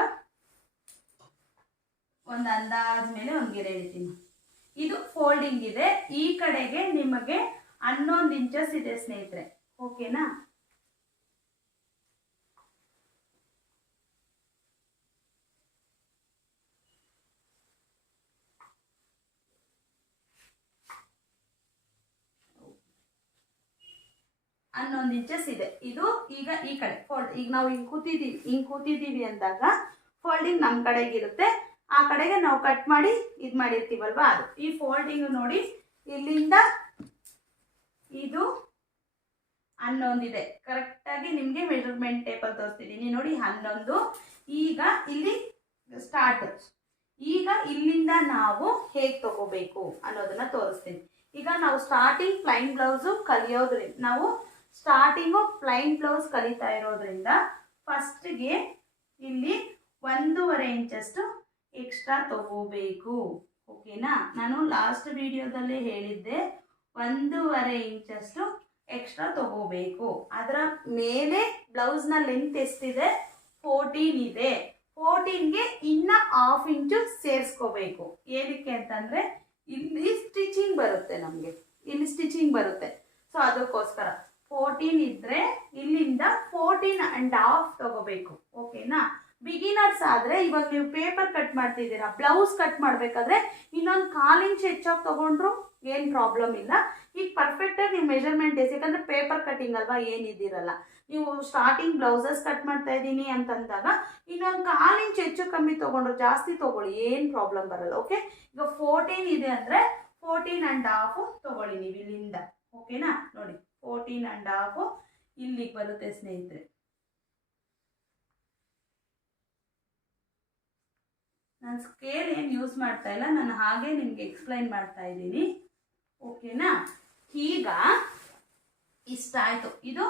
ಒಂದು ಅಂದಾಜ್ ಮೇಲೆ ಒಂದು ಗೆರೆ ಹೇಳ್ತೀನಿ. ಇದು ಫೋಲ್ಡಿಂಗ್ ಇದೆ. ಈ ಕಡೆಗೆ ನಿಮಗೆ 11 ಇಂಚಸ್ ಇದೆ ಸ್ನೇಹಿತರೆ. ಓಕೆನಾ? ಹನ್ನೊಂದು ಇಂಚಸ್ ಇದೆ. ಇದು ಈಗ ಈ ಕಡೆ ಫೋಲ್ಡ್. ಈಗ ನಾವು ಹಿಂಗೆ ಕೂತಿದ್ದೀವಿ ಅಂದಾಗ ಫೋಲ್ಡಿಂಗ್ ನಮ್ಮ ಕಡೆಗಿರುತ್ತೆ. ಆ ಕಡೆಗೆ ನಾವು ಕಟ್ ಮಾಡಿ ಇದು ಮಾಡಿರ್ತೀವಲ್ವಾ ಅದು. ಈ ಫೋಲ್ಡಿಂಗ್ ನೋಡಿ, ಇಲ್ಲಿಂದ ಇದು 11 ಇದೆ. ಕರೆಕ್ಟಾಗಿ ನಿಮಗೆ ಮೆಜರ್ಮೆಂಟ್ ಟೇಪಲ್ಲಿ ತೋರಿಸ್ತಿದ್ದೀನಿ ನೋಡಿ, 11. ಈಗ ಇಲ್ಲಿ ಸ್ಟಾರ್ಟ್. ಈಗ ಇಲ್ಲಿಂದ ನಾವು ಹೇಗೆ ತಗೋಬೇಕು ಅನ್ನೋದನ್ನ ತೋರಿಸ್ತೀನಿ. ಈಗ ನಾವು ಸ್ಟಾರ್ಟಿಂಗ್ ಪ್ಲೈನ್ ಬ್ಲೌಸು ಕಲಿಯೋದ್ರಿಂದ ನಾವು ಪ್ಲೈನ್ ಬ್ಲೌಸ್ ಕಲಿತಾ ಇರೋದ್ರಿಂದ ಫಸ್ಟ್ಗೆ ಇಲ್ಲಿ 1.5 ಇಂಚಷ್ಟು ಎಕ್ಸ್ಟ್ರಾ ತಗೋಬೇಕು. ಓಕೆನಾ? ನಾನು ಲಾಸ್ಟ್ ವಿಡಿಯೋದಲ್ಲೇ ಹೇಳಿದ್ದೆ 1.5 ಇಂಚಷ್ಟು ಎಕ್ಸ್ಟ್ರಾ ತಗೋಬೇಕು. ಅದರ ಮೇಲೆ ಬ್ಲೌಸ್ನ ಲೆಂತ್ ಎಷ್ಟಿದೆ 14 ಇದೆ. 14ಗೆ ಇನ್ನು 1/2 ಇಂಚು ಸೇರಿಸ್ಕೋಬೇಕು. ಏನಕ್ಕೆ ಅಂತಂದರೆ ಇಲ್ಲಿ ಸ್ಟಿಚಿಂಗ್ ಬರುತ್ತೆ, ನಮಗೆ ಇಲ್ಲಿ ಸ್ಟಿಚಿಂಗ್ ಬರುತ್ತೆ. ಸೊ ಅದಕ್ಕೋಸ್ಕರ 14 ಇದ್ದರೆ ಇಲ್ಲಿಂದ 14.5 ತಗೋಬೇಕು. ಓಕೆನಾ? ಬಿಗಿನರ್ಸ್ ಆದರೆ ಇವಾಗ ನೀವು ಪೇಪರ್ ಕಟ್ ಮಾಡ್ತಿದ್ದೀರಾ, ಬ್ಲೌಸ್ ಕಟ್ ಮಾಡಬೇಕಾದ್ರೆ ಇನ್ನೊಂದು 1/4 ಇಂಚ್ ಹೆಚ್ಚಾಗಿ ತೊಗೊಂಡ್ರು ಏನು ಪ್ರಾಬ್ಲಮ್ ಇಲ್ಲ. ಈಗ ಪರ್ಫೆಕ್ಟಾಗಿ ನೀವು ಮೆಜರ್ಮೆಂಟ್ ಯಾಕಂದರೆ ಪೇಪರ್ ಕಟ್ಟಿಂಗ್ ಅಲ್ವಾ, ಏನಿದ್ದೀರಲ್ಲ. ನೀವು ಸ್ಟಾರ್ಟಿಂಗ್ ಬ್ಲೌಸಸ್ ಕಟ್ ಮಾಡ್ತಾ ಇದ್ದೀನಿ ಅಂತಂದಾಗ ಇನ್ನೊಂದು 1/4 ಇಂಚ್ ಹೆಚ್ಚು ಕಮ್ಮಿ ತೊಗೊಂಡ್ರು, ಜಾಸ್ತಿ ತೊಗೊಳ್ಳಿ, ಏನು ಪ್ರಾಬ್ಲಮ್ ಬರಲ್ಲ. ಓಕೆ, ಈಗ 14 ಇದೆ ಅಂದರೆ 14.5 ತೊಗೊಳ್ಳಿ ನೀವು ಇಲ್ಲಿಂದ. ಓಕೆನಾ? ನೋಡಿ 14.5 ಇಲ್ಲಿಗೆ ಬರುತ್ತೆ ಸ್ನೇಹಿತರೆ. ನಾನು ಸ್ಕೇಲ್ ಏನು ಯೂಸ್ ಮಾಡ್ತಾ ಇಲ್ಲ, ನಾನು ಹಾಗೆ ನಿಮಗೆ ಎಕ್ಸ್ಪ್ಲೈನ್ ಮಾಡ್ತಾ ಇದ್ದೀನಿ. ಓಕೆನಾ? ಈಗ ಇಷ್ಟ ಆಯ್ತು. ಇದು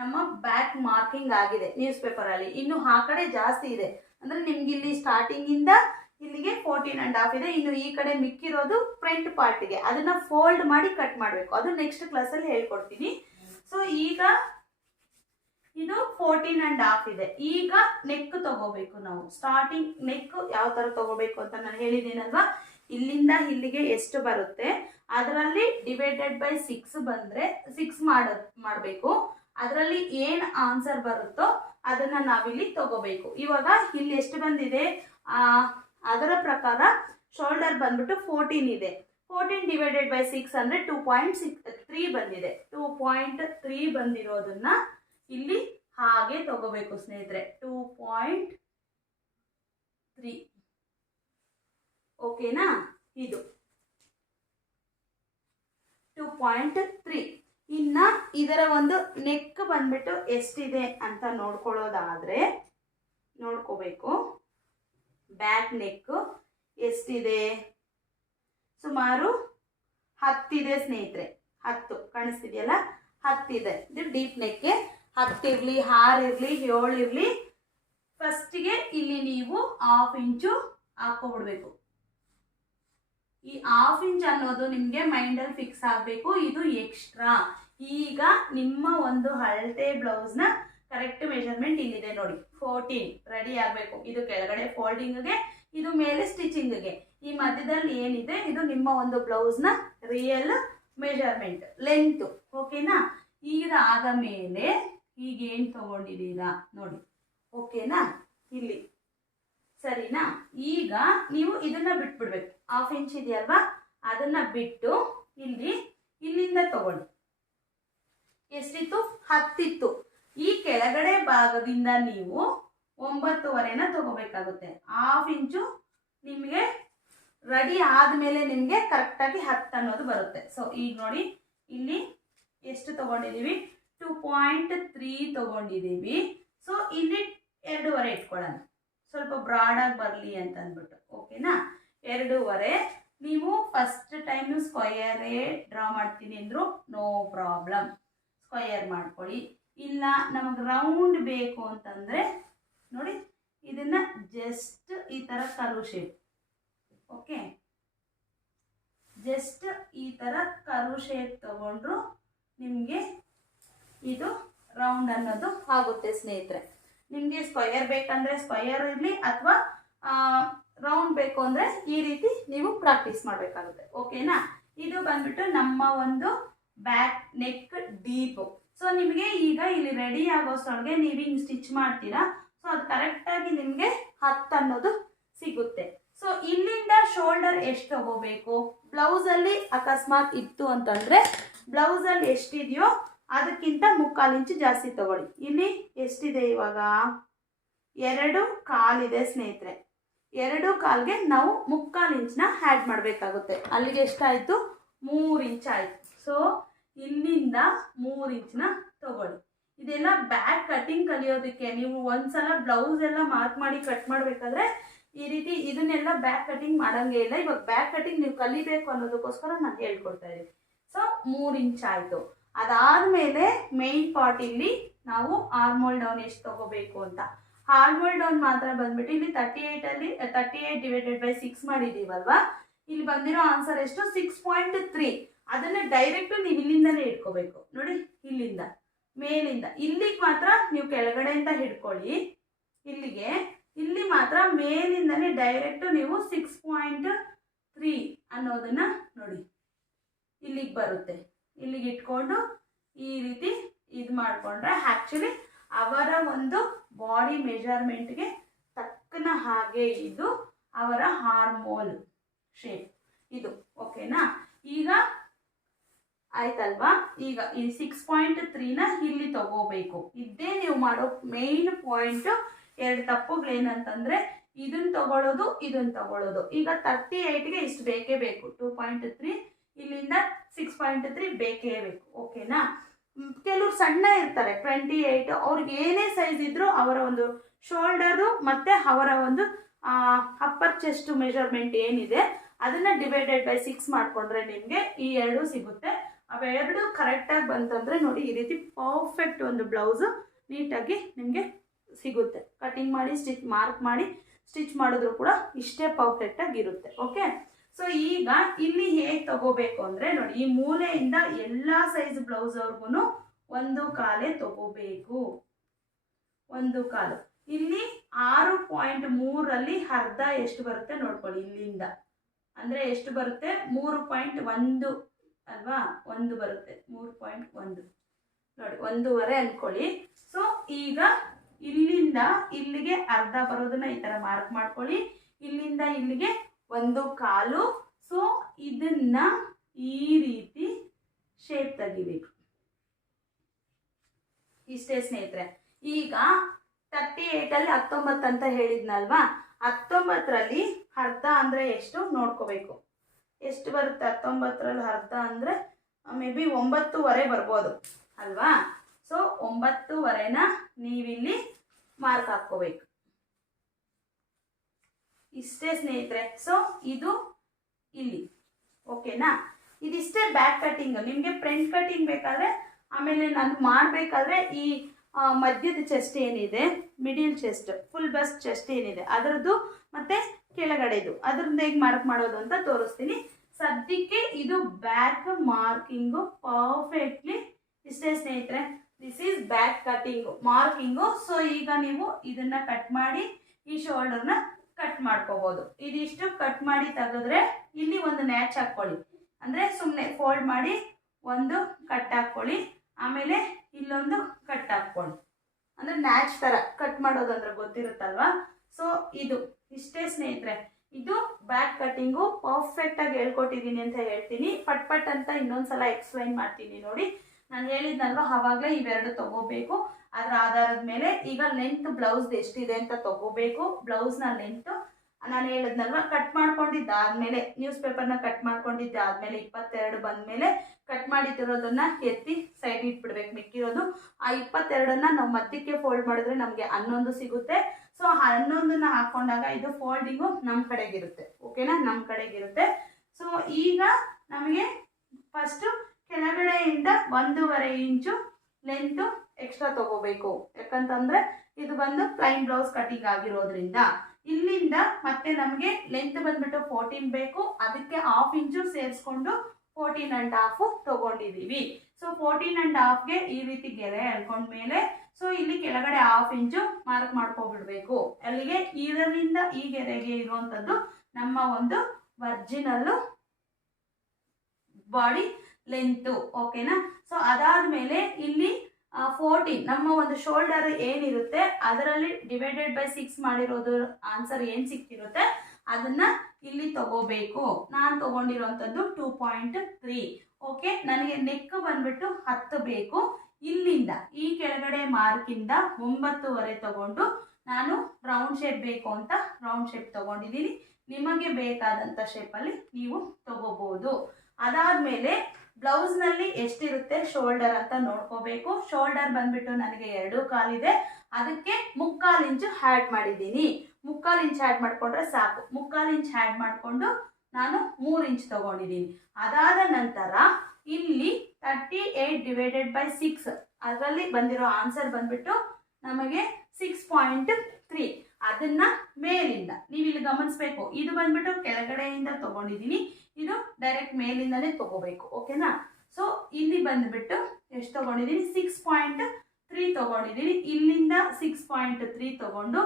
ನಮ್ಮ ಬ್ಯಾಕ್ ಮಾರ್ಕಿಂಗ್ ಆಗಿದೆ ನ್ಯೂಸ್ ಪೇಪರ್ ಅಲ್ಲಿ. ಇನ್ನು ಆ ಕಡೆ ಜಾಸ್ತಿ ಇದೆ, ಅಂದ್ರೆ ನಿಮ್ಗೆ ಇಲ್ಲಿ ಸ್ಟಾರ್ಟಿಂಗ್ ಇಂದ ಇಲ್ಲಿಗೆ 14.5 ಇದೆ. ಇನ್ನು ಈ ಕಡೆ ಮಿಕ್ಕಿರೋದು ಫ್ರಂಟ್ ಪಾರ್ಟ್ಗೆ, ಅದನ್ನ ಫೋಲ್ಡ್ ಮಾಡಿ ಕಟ್ ಮಾಡಬೇಕು. ಅದು ನೆಕ್ಸ್ಟ್ ಕ್ಲಾಸಲ್ಲಿ ಹೇಳ್ಕೊಡ್ತೀನಿ. ಸೊ ಈಗ ಇದು 14.5 ಇದೆ. ಈಗ ನೆಕ್ ತಗೋಬೇಕು ನಾವು. ಸ್ಟಾರ್ಟಿಂಗ್ ನೆಕ್ ಯಾವ ತರ ತಗೋಬೇಕು ಅಂತ ನಾನು ಹೇಳಿದ್ದೀನಲ್ವಾ, ಇಲ್ಲಿಂದ ಇಲ್ಲಿಗೆ ಎಷ್ಟು ಬರುತ್ತೆ ಅದರಲ್ಲಿ ಡಿವೈಡೆಡ್ ಬೈ 6 ಬಂದ್ರೆ 6 ಮಾಡಬೇಕು. ಅದರಲ್ಲಿ ಏನು ಆನ್ಸರ್ ಬರುತ್ತೋ ಅದನ್ನ ನಾವಿಲ್ಲಿ ತಗೋಬೇಕು. ಇವಾಗ ಇಲ್ಲಿ ಎಷ್ಟು ಬಂದಿದೆ, ಅದರ ಪ್ರಕಾರ ಶೋಲ್ಡರ್ ಬಂದ್ಬಿಟ್ಟು 14 ಇದೆ. 14 ಡಿವೈಡೆಡ್ ಬೈ 6 ಅಂದರೆ 2.3 ಬಂದಿದೆ. 2.3 ಬಂದಿರೋದನ್ನ ಇಲ್ಲಿ ಹಾಗೆ ತಗೋಬೇಕು ಸ್ನೇಹಿತರೆ. 2.3 ಓಕೆನಾ. ಇದು 2.3. ಇನ್ನ ಇದರ ಒಂದು ನೆಕ್ ಬಂದ್ಬಿಟ್ಟು ಎಷ್ಟಿದೆ ಅಂತ ನೋಡ್ಕೊಳ್ಳೋದಾದ್ರೆ ನೋಡ್ಕೋಬೇಕು. ಬ್ಯಾಕ್ ನೆಕ್ ಎಷ್ಟಿದೆ, ಸುಮಾರು 10 ಇದೆ ಸ್ನೇಹಿತರೆ. 10 ಕಾಣಿಸ್ತಿದೆಯಲ್ಲ, 10 ಇದೆ. ಇದು ಡೀಪ್ ನೆಕ್ಗೆ 10 ಇರಲಿ, 6 ಇರಲಿ, 7 ಇರಲಿ, ಫಸ್ಟಿಗೆ ಇಲ್ಲಿ ನೀವು 1/2 ಇಂಚು ಹಾಕೋಬಿಡ್ಬೇಕು. ಈ 1/2 ಇಂಚ್ ಅನ್ನೋದು ನಿಮಗೆ ಮೈಂಡಲ್ಲಿ ಫಿಕ್ಸ್ ಆಗಬೇಕು. ಇದು ಎಕ್ಸ್ಟ್ರಾ. ಈಗ ನಿಮ್ಮ ಒಂದು ಅಳತೆ ಬ್ಲೌಸ್ನ ಕರೆಕ್ಟ್ ಮೆಜರ್ಮೆಂಟ್ ಇಲ್ಲಿದೆ ನೋಡಿ. 14 ರೆಡಿ ಆಗಬೇಕು. ಇದು ಕೆಳಗಡೆ ಫೋಲ್ಡಿಂಗ್ಗೆ, ಇದು ಮೇಲೆ ಸ್ಟಿಚಿಂಗ್ಗೆ. ಈ ಮಧ್ಯದಲ್ಲಿ ಏನಿದೆ ಇದು ನಿಮ್ಮ ಒಂದು ಬ್ಲೌಸ್ನ ರಿಯಲ್ ಮೆಜರ್ಮೆಂಟ್ ಲೆಂತ್. ಓಕೆನಾ. ಇದಾದ ಮೇಲೆ ಈಗ ಏನು ತಗೊಂಡಿದ್ದೀರಾ ನೋಡಿ. ಓಕೆನಾ, ಇಲ್ಲಿ ಸರಿನಾ. ಈಗ ನೀವು ಇದನ್ನ ಬಿಟ್ಬಿಡ್ಬೇಕು. 1/2 ಇಂಚ್ ಇದೆಯಲ್ವಾ, ಅದನ್ನ ಬಿಟ್ಟು ಇಲ್ಲಿಂದ ತಗೊಳ್ಳಿ. ಎಷ್ಟಿತ್ತು, 10 ಇತ್ತು. ಈ ಕೆಳಗಡೆ ಭಾಗದಿಂದ ನೀವು 9.5 ತಗೋಬೇಕಾಗುತ್ತೆ. 1/2 ಇಂಚು ನಿಮಗೆ ರೆಡಿ ಆದಮೇಲೆ ನಿಮಗೆ ಕರೆಕ್ಟಾಗಿ 10 ಅನ್ನೋದು ಬರುತ್ತೆ. ಸೊ ಈಗ ನೋಡಿ, ಇಲ್ಲಿ ಎಷ್ಟು ತಗೊಂಡಿದ್ದೀವಿ, 2.3 ತಗೊಂಡಿದ್ದೀವಿ. ಸೊ ಇಲ್ಲಿ 2.5 ಇಟ್ಕೊಳ್ಳೋಣ, ಸ್ವಲ್ಪ ಬ್ರಾಡಾಗಿ ಬರಲಿ ಅಂತ ಅಂದ್ಬಿಟ್ಟು. ಓಕೆನಾ. 2.5. ನೀವು ಫಸ್ಟ್ ಟೈಮ್ ಸ್ಕ್ವಯರೇ ಡ್ರಾ ಮಾಡ್ತೀನಿ ಅಂದ್ರು ನೋ ಪ್ರಾಬ್ಲಮ್, ಸ್ಕ್ವಯರ್ ಮಾಡ್ಕೊಳ್ಳಿ. ಇಲ್ಲ ನಮಗೆ ರೌಂಡ್ ಬೇಕು ಅಂತಂದರೆ ನೋಡಿ, ಇದನ್ನ ಜಸ್ಟ್ ಈ ಥರ ಕರ್ವ್ ಶೇಪ್. ಓಕೆ, ಜಸ್ಟ್ ಈ ಥರ ಕರ್ವ್ ಶೇಪ್ ತಗೊಂಡ್ರು ನಿಮಗೆ ಇದು ರೌಂಡ್ ಅನ್ನೋದು ಆಗುತ್ತೆ ಸ್ನೇಹಿತರೆ. ನಿಮಗೆ ಸ್ಕ್ವಯರ್ ಬೇಕಂದ್ರೆ ಸ್ಕ್ವಯರ್ ಇರಲಿ, ಅಥವಾ ರೌಂಡ್ ಬೇಕು ಅಂದರೆ ಈ ರೀತಿ ನೀವು ಪ್ರಾಕ್ಟೀಸ್ ಮಾಡಬೇಕಾಗುತ್ತೆ. ಓಕೆನಾ. ಇದು ಬಂದ್ಬಿಟ್ಟು ನಮ್ಮ ಒಂದು ಬ್ಯಾಕ್ ನೆಕ್ ಡೀಪ್. ಸೊ ನಿಮಗೆ ಈಗ ಇಲ್ಲಿ ರೆಡಿ ಆಗೋಷ್ಟೊಳಗೆ ನೀವು ಹಿಂಗೆ ಸ್ಟಿಚ್ ಮಾಡ್ತೀರಾ. ಸೊ ಅದು ಕರೆಕ್ಟಾಗಿ ನಿಮಗೆ 10 ಅನ್ನೋದು ಸಿಗುತ್ತೆ. ಸೊ ಇಲ್ಲಿಂದ ಶೋಲ್ಡರ್ ಎಷ್ಟು ತಗೋಬೇಕು, ಬ್ಲೌಸಲ್ಲಿ ಅಕಸ್ಮಾತ್ ಇತ್ತು ಅಂತಂದರೆ ಬ್ಲೌಸಲ್ಲಿ ಎಷ್ಟಿದೆಯೋ ಅದಕ್ಕಿಂತ 3/4 ಇಂಚು ಜಾಸ್ತಿ ತಗೊಳ್ಳಿ. ಇಲ್ಲಿ ಎಷ್ಟಿದೆ ಇವಾಗ, 2.25 ಇದೆ ಸ್ನೇಹಿತರೆ. 2.25ಗೆ ನಾವು 3/4 ಇಂಚನ್ನ ಆ್ಯಡ್ ಮಾಡಬೇಕಾಗುತ್ತೆ. ಅಲ್ಲಿಗೆ ಎಷ್ಟಾಯಿತು, 3 ಇಂಚ್ ಆಯಿತು. ಸೊ ಇಲ್ಲಿಂದ 3 ಇಂಚನ್ನ ತಗೊಳ್ಳಿ. ಇದೆಲ್ಲ ಬ್ಯಾಕ್ ಕಟಿಂಗ್ ಕಲಿಯೋದಕ್ಕೆ. ನೀವು ಒಂದ್ಸಲ ಬ್ಲೌಸ್ ಎಲ್ಲ ಮಾರ್ಕ್ ಮಾಡಿ ಕಟ್ ಮಾಡಬೇಕಾದ್ರೆ ಈ ರೀತಿ ಇದನ್ನೆಲ್ಲ ಬ್ಯಾಕ್ ಕಟಿಂಗ್ ಮಾಡೋಂಗೇ ಇಲ್ಲ. ಇವಾಗ ಬ್ಯಾಕ್ ಕಟಿಂಗ್ ನೀವು ಕಲಿಬೇಕು ಅನ್ನೋದಕ್ಕೋಸ್ಕರ ನಾನು ಹೇಳ್ಕೊಡ್ತಾ ಇದ್ದೀನಿ. ಸೊ 3 ಇಂಚ್ ಆಯಿತು. ಅದಾದಮೇಲೆ ಮೇನ್ ಪಾರ್ಟ್ ಇಲ್ಲಿ ನಾವು ಆರ್ಮೋಲ್ ಡೌನ್ ಎಷ್ಟು ತಗೋಬೇಕು ಅಂತ. ಆರ್ಮೋಲ್ ಡೌನ್ ಮಾತ್ರ ಬಂದ್ಬಿಟ್ಟು ಇಲ್ಲಿ 38 ಡಿವೈಡೆಡ್ ಬೈ 6 ಮಾಡಿದ್ದೀವಲ್ವಾ, ಇಲ್ಲಿ ಬಂದಿರೋ ಆನ್ಸರ್ ಎಷ್ಟು, 6.3. ಅದನ್ನ ಡೈರೆಕ್ಟ್ ನೀವು ಇಲ್ಲಿಂದನೇ ಹಿಡ್ಕೋಬೇಕು ನೋಡಿ. ಇಲ್ಲಿಂದ ಮೇಲಿಂದ ಇಲ್ಲಿಗೆ ಮಾತ್ರ ನೀವು ಕೆಳಗಡೆಯಿಂದ ಹಿಡ್ಕೊಳ್ಳಿ. ಇಲ್ಲಿಗೆ ಇಲ್ಲಿ ಮಾತ್ರ ಮೇಲಿಂದನೇ ಡೈರೆಕ್ಟ್ ನೀವು 6.3 ಅನ್ನೋದನ್ನ ನೋಡಿ ಇಲ್ಲಿಗೆ ಬರುತ್ತೆ. ಇಲ್ಲಿಗೆ ಇಟ್ಕೊಂಡು ಈ ರೀತಿ ಇದು ಮಾಡಿಕೊಂಡ್ರೆ ಆ್ಯಕ್ಚುಲಿ ಅವರ ಒಂದು ಬಾಡಿ ಮೆಜರ್ಮೆಂಟ್ಗೆ ತಕ್ಕನ ಹಾಗೆ ಇದು ಅವರ ಹಾರ್ಮೋಲ್ ಶೇಪ್ ಇದು. ಓಕೆನಾ. ಈಗ ಆಯ್ತಲ್ವಾ. ಈಗ ಈ 6.3ನ ಇಲ್ಲಿ ತಗೋಬೇಕು. ಇದೇ ನೀವು ಮಾಡೋ ಮೇನ್ ಪಾಯಿಂಟ್. 2 ತಪ್ಪುಗಳೇನಂತಂದ್ರೆ ಇದನ್ನ ತಗೊಳ್ಳೋದು, ಇದನ್ನ ತಗೊಳ್ಳೋದು. ಈಗ 38ಗೆ ಇಷ್ಟು ಬೇಕೇ ಬೇಕು, 2.3. ಇಲ್ಲಿಂದ 6.3 ಬೇಕೇ ಬೇಕು. ಓಕೆನಾ. ಕೆಲವ್ರು ಸಣ್ಣ ಇರ್ತಾರೆ 28, ಅವ್ರಿಗೆ ಏನೇ ಸೈಜ್ ಇದ್ರೂ ಅವರ ಒಂದು ಶೋಲ್ಡರು ಮತ್ತೆ ಅವರ ಒಂದು ಅಪ್ಪರ್ ಚೆಸ್ಟ್ ಮೆಜರ್ಮೆಂಟ್ ಏನಿದೆ ಅದನ್ನ ಡಿವೈಡೆಡ್ ಬೈ 6 ಮಾಡಿಕೊಂಡ್ರೆ ನಿಮಗೆ ಈ 2 ಸಿಗುತ್ತೆ. ಅವೆರಡು ಕರೆಕ್ಟಾಗಿ ಬಂತಂದರೆ ನೋಡಿ ಈ ರೀತಿ ಪರ್ಫೆಕ್ಟ್ ಒಂದು ಬ್ಲೌಸು ನೀಟಾಗಿ ನಿಮಗೆ ಸಿಗುತ್ತೆ. ಕಟಿಂಗ್ ಮಾಡಿ ಮಾರ್ಕ್ ಮಾಡಿ ಸ್ಟಿಚ್ ಮಾಡಿದ್ರು ಕೂಡ ಇಷ್ಟೇ ಪರ್ಫೆಕ್ಟಾಗಿ ಇರುತ್ತೆ. ಓಕೆ, ಸೊ ಈಗ ಇಲ್ಲಿ ಹೇಗೆ ತಗೋಬೇಕು ಅಂದರೆ ನೋಡಿ, ಈ ಮೂಲೆಯಿಂದ ಎಲ್ಲ ಸೈಜ್ ಬ್ಲೌಸವ್ರಿಗೂ 1 ಕಾಲೇ ತಗೋಬೇಕು. 1 ಕಾಲು. ಇಲ್ಲಿ 6.3ರಲ್ಲಿ ಅರ್ಧ ಎಷ್ಟು ಬರುತ್ತೆ ನೋಡ್ಕೊಳ್ಳಿ. ಇಲ್ಲಿಂದ ಅಂದರೆ ಎಷ್ಟು ಬರುತ್ತೆ? 3.1 ಅಲ್ವಾ? 1 ಬರುತ್ತೆ. 3.1 ನೋಡಿ, 1.5 ಅಂದ್ಕೊಳ್ಳಿ. ಸೊ ಈಗ ಇಲ್ಲಿಂದ ಇಲ್ಲಿಗೆ ಅರ್ಧ ಬರೋದನ್ನ ಈ ಥರ ಮಾರ್ಕ್ ಮಾಡ್ಕೊಳ್ಳಿ. ಇಲ್ಲಿಂದ ಇಲ್ಲಿಗೆ 1 ಕಾಲು. ಸೊ ಇದನ್ನ ಈ ರೀತಿ ಶೇಪ್ ತೆಗಿಬೇಕು. ಇಷ್ಟೇ ಸ್ನೇಹಿತರೆ. ಈಗ 38ಅಲ್ಲಿ 19 ಅಂತ ಹೇಳಿದ್ನಲ್ವಾ, 19ರಲ್ಲಿ ಅರ್ಧ ಅಂದರೆ ಎಷ್ಟು ನೋಡ್ಕೋಬೇಕು. ಎಷ್ಟು ಬರುತ್ತೆ 19ರಲ್ಲಿ ಅರ್ಧ ಅಂದರೆ ಮೇ ಬಿ 9.5 ಬರ್ಬೋದು ಅಲ್ವಾ? ಸೊ 9.5ನ ನೀವಿಲ್ಲಿ ಮಾರ್ಕ್ ಹಾಕ್ಕೋಬೇಕು. ಇಷ್ಟೇ ಸ್ನೇಹಿತರೆ. ಸೊ ಇದು ಇಲ್ಲಿ ಓಕೆನಾ? ಇದಿಷ್ಟೇ ಬ್ಯಾಕ್ ಕಟಿಂಗ್. ನಿಮಗೆ ಫ್ರಂಟ್ ಕಟಿಂಗ್ ಬೇಕಾದರೆ ಆಮೇಲೆ ನಾನು ಮಾಡಬೇಕಾದ್ರೆ ಈ ಮಧ್ಯದ ಚೆಸ್ಟ್ ಏನಿದೆ, middle chest, full bust chest ಏನಿದೆ ಅದರದ್ದು ಮತ್ತು ಕೆಳಗಡೆದು ಅದರಿಂದ ಹೇಗೆ ಮಾರ್ಕ್ ಮಾಡೋದು ಅಂತ ತೋರಿಸ್ತೀನಿ. ಸದ್ಯಕ್ಕೆ ಇದು ಬ್ಯಾಕ್ ಮಾರ್ಕಿಂಗು ಪರ್ಫೆಕ್ಟ್ಲಿ ಇಷ್ಟೇ ಸ್ನೇಹಿತರೆ. This is back cutting marking. So ಈಗ ನೀವು ಇದನ್ನ ಕಟ್ ಮಾಡಿ ಈ ಶೋಲ್ಡರ್ನ ಕಟ್ ಮಾಡ್ಕೋಬೋದು. ಇದಿಷ್ಟು ಕಟ್ ಮಾಡಿ ತೆಗೆದ್ರೆ ಇಲ್ಲಿ ಒಂದು ನ್ಯಾಚ್ ಹಾಕ್ಕೊಳ್ಳಿ. ಅಂದರೆ ಸುಮ್ಮನೆ ಫೋಲ್ಡ್ ಮಾಡಿ ಒಂದು ಕಟ್ ಹಾಕ್ಕೊಳ್ಳಿ, ಆಮೇಲೆ ಇಲ್ಲೊಂದು ಕಟ್ ಹಾಕ್ಕೊಳ್ಳಿ. ಅಂದರೆ ನ್ಯಾಚ್ ಥರ ಕಟ್ ಮಾಡೋದಂದ್ರೆ ಗೊತ್ತಿರುತ್ತಲ್ವಾ? ಸೊ ಇದು ಇಷ್ಟೇ ಸ್ನೇಹಿತರೆ. ಇದು ಬ್ಯಾಕ್ ಕಟ್ಟಿಂಗು ಪರ್ಫೆಕ್ಟಾಗಿ ಹೇಳ್ಕೊಟ್ಟಿದ್ದೀನಿ ಅಂತ ಹೇಳ್ತೀನಿ. ಪಟ್ ಪಟ್ ಅಂತ ಇನ್ನೊಂದ್ಸಲ ಎಕ್ಸ್ಪ್ಲೈನ್ ಮಾಡ್ತೀನಿ ನೋಡಿ. ನಾನು ಹೇಳಿದ್ನಲ್ವ ಆವಾಗಲೇ ಇವೆರಡು ತಗೋಬೇಕು. ಅದರ ಆಧಾರದ ಮೇಲೆ ಈಗ ಲೆಂತ್ ಬ್ಲೌಸ್ದು ಎಷ್ಟಿದೆ ಅಂತ ತಗೋಬೇಕು. ಬ್ಲೌಸ್ನ ಲೆಂತು ನಾನು ಹೇಳಿದ್ನಲ್ವ ಕಟ್ ಮಾಡ್ಕೊಂಡಿದ್ದಾದ್ಮೇಲೆ, ನ್ಯೂಸ್ ಪೇಪರ್ನ ಕಟ್ ಮಾಡ್ಕೊಂಡಿದ್ದಾದ್ಮೇಲೆ 22 ಬಂದಮೇಲೆ ಕಟ್ ಮಾಡಿಟ್ಟಿರೋದನ್ನ ಎತ್ತಿ ಸೈಡ್ ಇಟ್ಬಿಡ್ಬೇಕು. ಮಿಕ್ಕಿರೋದು ಆ 22ನ್ನ ನಾವು ಮಧ್ಯಕ್ಕೆ ಫೋಲ್ಡ್ ಮಾಡಿದ್ರೆ ನಮಗೆ 11 ಸಿಗುತ್ತೆ. ಸೊ 11ನ್ನ ಹಾಕೊಂಡಾಗ ಇದು ಫೋಲ್ಡಿಂಗು ನಮ್ಮ ಕಡೆಗಿರುತ್ತೆ. ಓಕೆನಾ? ನಮ್ಮ ಕಡೆಗಿರುತ್ತೆ. ಸೊ ಈಗ ನಮಗೆ ಫಸ್ಟು ಕೆಳಗಡೆಯಿಂದ 1.5 ಇಂಚು ಲೆಂತು ಎಕ್ಸ್ಟ್ರಾ ತಗೋಬೇಕು. ಯಾಕಂತಂದ್ರೆ ಇದು ಬಂದು ಪ್ಲೈನ್ ಬ್ಲೌಸ್ ಕಟಿಂಗ್ ಆಗಿರೋದ್ರಿಂದ ಇಲ್ಲಿಂದ ಮತ್ತೆ ನಮಗೆ ಲೆಂತ್ ಬಂದ್ಬಿಟ್ಟು 14 ಬೇಕು. ಅದಕ್ಕೆ 1/2 ಇಂಚು ಸೇರಿಸ್ಕೊಂಡು 14.5 ತಗೊಂಡಿದ್ದೀವಿ. ಸೊ 14.5ಗೆ ಈ ರೀತಿ ಗೆರೆ ಎಳ್ಕೊಂಡ್ಮೇಲೆ ಸೊ ಇಲ್ಲಿ ಕೆಳಗಡೆ 1/2 ಇಂಚು ಮಾರ್ಕ್ ಮಾಡ್ಕೊಬಿಡ್ಬೇಕು. ಅಲ್ಲಿಗೆ ಇದರಿಂದ ಈ ಗೆರೆಗೆ ಇರುವಂಥದ್ದು ನಮ್ಮ ಒಂದು ಒರಿಜಿನಲ್ಲು ಬಾಡಿ ಲೆಂತು. ಓಕೆನಾ? ಸೊ ಅದಾದ್ಮೇಲೆ ಇಲ್ಲಿ 14 ನಮ್ಮ ಒಂದು ಶೋಲ್ಡರ್ ಏನಿರುತ್ತೆ ಅದರಲ್ಲಿ ಡಿವೈಡೆಡ್ ಬೈ 6 ಮಾಡಿರೋದು ಆನ್ಸರ್ ಏನು ಸಿಕ್ತಿರುತ್ತೆ ಅದನ್ನ ಇಲ್ಲಿ ತಗೋಬೇಕು. ನಾನು ತಗೊಂಡಿರೋಂಥದ್ದು 2.3. ಓಕೆ, ನನಗೆ ನೆಕ್ ಬಂದ್ಬಿಟ್ಟು 10 ಬೇಕು. ಇಲ್ಲಿಂದ ಈ ಕೆಳಗಡೆ ಮಾರ್ಕಿಂದ 9.5 ತಗೊಂಡು ನಾನು ರೌಂಡ್ ಶೇಪ್ ಬೇಕು ಅಂತ ರೌಂಡ್ ಶೇಪ್ ತಗೊಂಡಿದ್ದೀನಿ. ನಿಮಗೆ ಬೇಕಾದಂಥ ಶೇಪಲ್ಲಿ ನೀವು ತಗೋಬಹುದು. ಅದಾದಮೇಲೆ ಬ್ಲೌಸ್ನಲ್ಲಿ ಎಷ್ಟಿರುತ್ತೆ ಶೋಲ್ಡರ್ ಅಂತ ನೋಡ್ಕೋಬೇಕು. ಶೋಲ್ಡರ್ ಬಂದ್ಬಿಟ್ಟು ನನಗೆ 2 ಕಾಲಿದೆ, ಅದಕ್ಕೆ 3/4 ಇಂಚು ಹ್ಯಾಡ್ ಮಾಡಿದ್ದೀನಿ. 3/4 ಇಂಚ್ ಹ್ಯಾಡ್ ಮಾಡಿಕೊಂಡ್ರೆ ಸಾಕು. 3/4 ಇಂಚ್ ಹ್ಯಾಡ್ ಮಾಡಿಕೊಂಡು ನಾನು 3 ಇಂಚ್ ತಗೊಂಡಿದ್ದೀನಿ. ಅದಾದ ನಂತರ ಇಲ್ಲಿ 38 ಡಿವೈಡೆಡ್ ಬೈ 6 ಅದರಲ್ಲಿ ಬಂದಿರೋ ಆನ್ಸರ್ ಬಂದ್ಬಿಟ್ಟು ನಮಗೆ 6.3. ಅದನ್ನ ಮೇಲಿಂದ ನೀವು ಇಲ್ಲಿ ಗಮನಿಸಬೇಕು. ಇದು ಬಂದ್ಬಿಟ್ಟು ಕೆಳಗಡೆಯಿಂದ ತಗೊಂಡಿದ್ದೀನಿ, ಇದು ಡೈರೆಕ್ಟ್ ಮೇಲಿಂದನೇ ತಗೋಬೇಕು. ಓಕೆನಾ? ಸೊ ಇಲ್ಲಿ ಬಂದ್ಬಿಟ್ಟು ಎಷ್ಟು ತಗೊಂಡಿದ್ದೀನಿ? 6.3 ತಗೊಂಡಿದ್ದೀನಿ. ಇಲ್ಲಿಂದ 6.3 ತಗೊಂಡು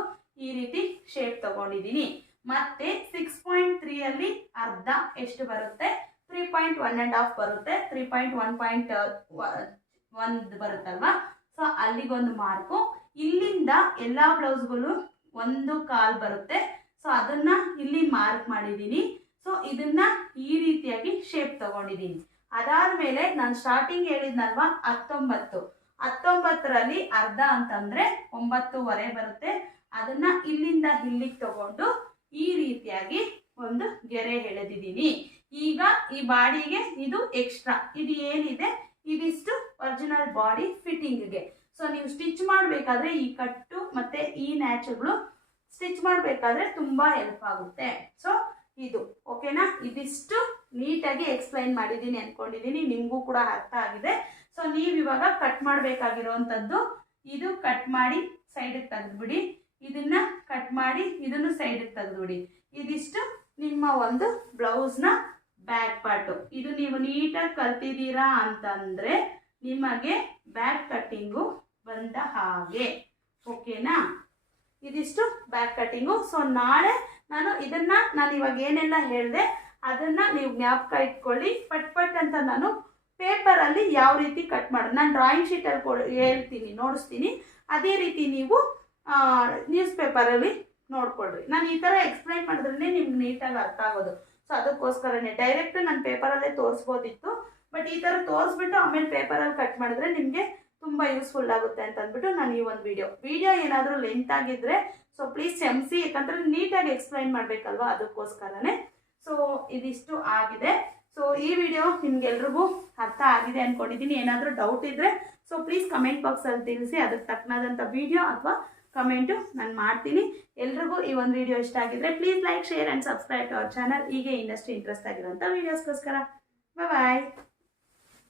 ಈ ರೀತಿ ಶೇಪ್ ತಗೊಂಡಿದ್ದೀನಿ. ಮತ್ತೆ 6.3 ಅರ್ಧ ಎಷ್ಟು ಬರುತ್ತೆ? 3.1.5 ಬರುತ್ತೆ. 3.1 ಬರುತ್ತಲ್ವಾ? So ಅಲ್ಲಿಗೊಂದು mark. ಇಲ್ಲಿಂದ ಎಲ್ಲ ಬ್ಲೌಸ್ಗಳು 1/4 ಬರುತ್ತೆ. ಸೊ ಅದನ್ನ ಇಲ್ಲಿ ಮಾರ್ಕ್ ಮಾಡಿದ್ದೀನಿ. ಸೊ ಇದನ್ನ ಈ ರೀತಿಯಾಗಿ ಶೇಪ್ ತಗೊಂಡಿದ್ದೀನಿ. ಅದಾದ್ಮೇಲೆ ನಾನು ಸ್ಟಾರ್ಟಿಂಗ್ ಹೇಳಿದ್ನಲ್ವಾ 19ರಲ್ಲಿ ಅರ್ಧ ಅಂತಂದ್ರೆ 9.5 ಬರುತ್ತೆ. ಅದನ್ನ ಇಲ್ಲಿಂದ ಇಲ್ಲಿಗೆ ತಗೊಂಡು ಈ ರೀತಿಯಾಗಿ ಒಂದು ಗೆರೆ ಎಳೆದಿದ್ದೀನಿ. ಈಗ ಈ ಬಾಡಿಗೆ ಇದು ಎಕ್ಸ್ಟ್ರಾ, ಇದು ಏನಿದೆ ಇದಿಷ್ಟು ಒರಿಜಿನಲ್ ಬಾಡಿ ಫಿಟ್ಟಿಂಗ್ಗೆ. ಸೊ ನೀವು ಸ್ಟಿಚ್ ಮಾಡಬೇಕಾದ್ರೆ ಈ ಕಟ್ಟು ಮತ್ತೆ ಈ ನ್ಯಾಚುಗಳು ಸ್ಟಿಚ್ ಮಾಡಬೇಕಾದ್ರೆ ತುಂಬಾ ಹೆಲ್ಪ್ ಆಗುತ್ತೆ. ಸೊ ಇದು ಓಕೆನಾ? ಇದಿಷ್ಟು ನೀಟಾಗಿ ಎಕ್ಸ್ಪ್ಲೈನ್ ಮಾಡಿದ್ದೀನಿ ಅಂದ್ಕೊಂಡಿದ್ದೀನಿ, ನಿಮಗೂ ಕೂಡ ಅರ್ಥ ಆಗಿದೆ. ಸೊ ನೀವು ಇವಾಗ ಕಟ್ ಮಾಡಬೇಕಾಗಿರೋವಂಥದ್ದು ಇದು ಕಟ್ ಮಾಡಿ ಸೈಡಿಗೆ ತೆಗೆದುಬಿಡಿ, ಇದನ್ನು ಕಟ್ ಮಾಡಿ ಇದನ್ನು ಸೈಡಿಗೆ ತೆಗೆದುಬಿಡಿ. ಇದಿಷ್ಟು ನಿಮ್ಮ ಒಂದು ಬ್ಲೌಸ್ನ ಬ್ಯಾಕ್ ಪಾರ್ಟು. ಇದು ನೀವು ನೀಟಾಗಿ ಕಲ್ತಿದ್ದೀರಾ ಅಂತಂದರೆ ನಿಮಗೆ ಬ್ಯಾಕ್ ಕಟ್ಟಿಂಗು ಬಂದ ಹಾಗೆ. ಓಕೆನಾ? ಇದಿಷ್ಟು ಬ್ಯಾಕ್ ಕಟ್ಟಿಂಗು. ಸೊ ನಾಳೆ ನಾನು ಇವಾಗ ಏನೆಲ್ಲ ಹೇಳಿದೆ ಅದನ್ನು ನೀವು ಜ್ಞಾಪಕ ಇಟ್ಕೊಳ್ಳಿ. ಪಟ್ ಅಂತ ನಾನು ಪೇಪರಲ್ಲಿ ಯಾವ ರೀತಿ ಕಟ್ ಮಾಡೋದು, ನಾನು ಡ್ರಾಯಿಂಗ್ ಶೀಟಲ್ಲಿ ಹೇಳ್ತೀನಿ, ನೋಡಿಸ್ತೀನಿ. ಅದೇ ರೀತಿ ನೀವು ನ್ಯೂಸ್ ಪೇಪರಲ್ಲಿ ನೋಡ್ಕೊಳ್ರಿ. ನಾನು ಈ ಥರ ಎಕ್ಸ್ಪ್ಲೈನ್ ಮಾಡಿದ್ರೆ ನಿಮ್ಗೆ ನೀಟಾಗಿ ಅರ್ಥ ಆಗೋದು. ಸೊ ಅದಕ್ಕೋಸ್ಕರನೇ ಡೈರೆಕ್ಟ್ ನಾನು ಪೇಪರಲ್ಲೇ ತೋರಿಸ್ಬೋದಿತ್ತು, ಬಟ್ ಈ ಥರ ತೋರಿಸ್ಬಿಟ್ಟು ಆಮೇಲೆ ಪೇಪರಲ್ಲಿ ಕಟ್ ಮಾಡಿದ್ರೆ ನಿಮಗೆ ತುಂಬ ಯೂಸ್ಫುಲ್ ಆಗುತ್ತೆ ಅಂತ ಅಂದ್ಬಿಟ್ಟು ನಾನು ಈ ಒಂದು ವಿಡಿಯೋ ಏನಾದರೂ ಲೆಂತ್ ಆಗಿದ್ದರೆ ಸೊ ಪ್ಲೀಸ್ ಕ್ಷಮಿಸಿ, ಯಾಕಂದರೆ ನೀಟಾಗಿ ಎಕ್ಸ್ಪ್ಲೈನ್ ಮಾಡಬೇಕಲ್ವ, ಅದಕ್ಕೋಸ್ಕರನೇ. ಸೊ ಇದಿಷ್ಟು ಆಗಿದೆ. ಸೊ ಈ ವಿಡಿಯೋ ನಿಮ್ಗೆಲ್ರಿಗೂ ಅರ್ಥ ಆಗಿದೆ ಅಂದ್ಕೊಂಡಿದ್ದೀನಿ. ಏನಾದರೂ ಡೌಟ್ ಇದ್ದರೆ ಸೊ ಪ್ಲೀಸ್ ಕಮೆಂಟ್ ಬಾಕ್ಸಲ್ಲಿ ತಿಳಿಸಿ, ಅದಕ್ಕೆ ತಕ್ಕನಾದಂಥ ವಿಡಿಯೋ ಅಥವಾ ಕಮೆಂಟು ನಾನು ಮಾಡ್ತೀನಿ. ಎಲ್ರಿಗೂ ಈ ಒಂದು ವಿಡಿಯೋ ಇಷ್ಟ ಆಗಿದ್ರೆ please like, share and subscribe to our channel. ಹೀಗೆ ಇನ್ನಷ್ಟು ಇಂಟ್ರೆಸ್ಟ್ ಆಗಿರೋಂಥ ವೀಡಿಯೋಸ್ಗೋಸ್ಕರ. ಬಾಯ್.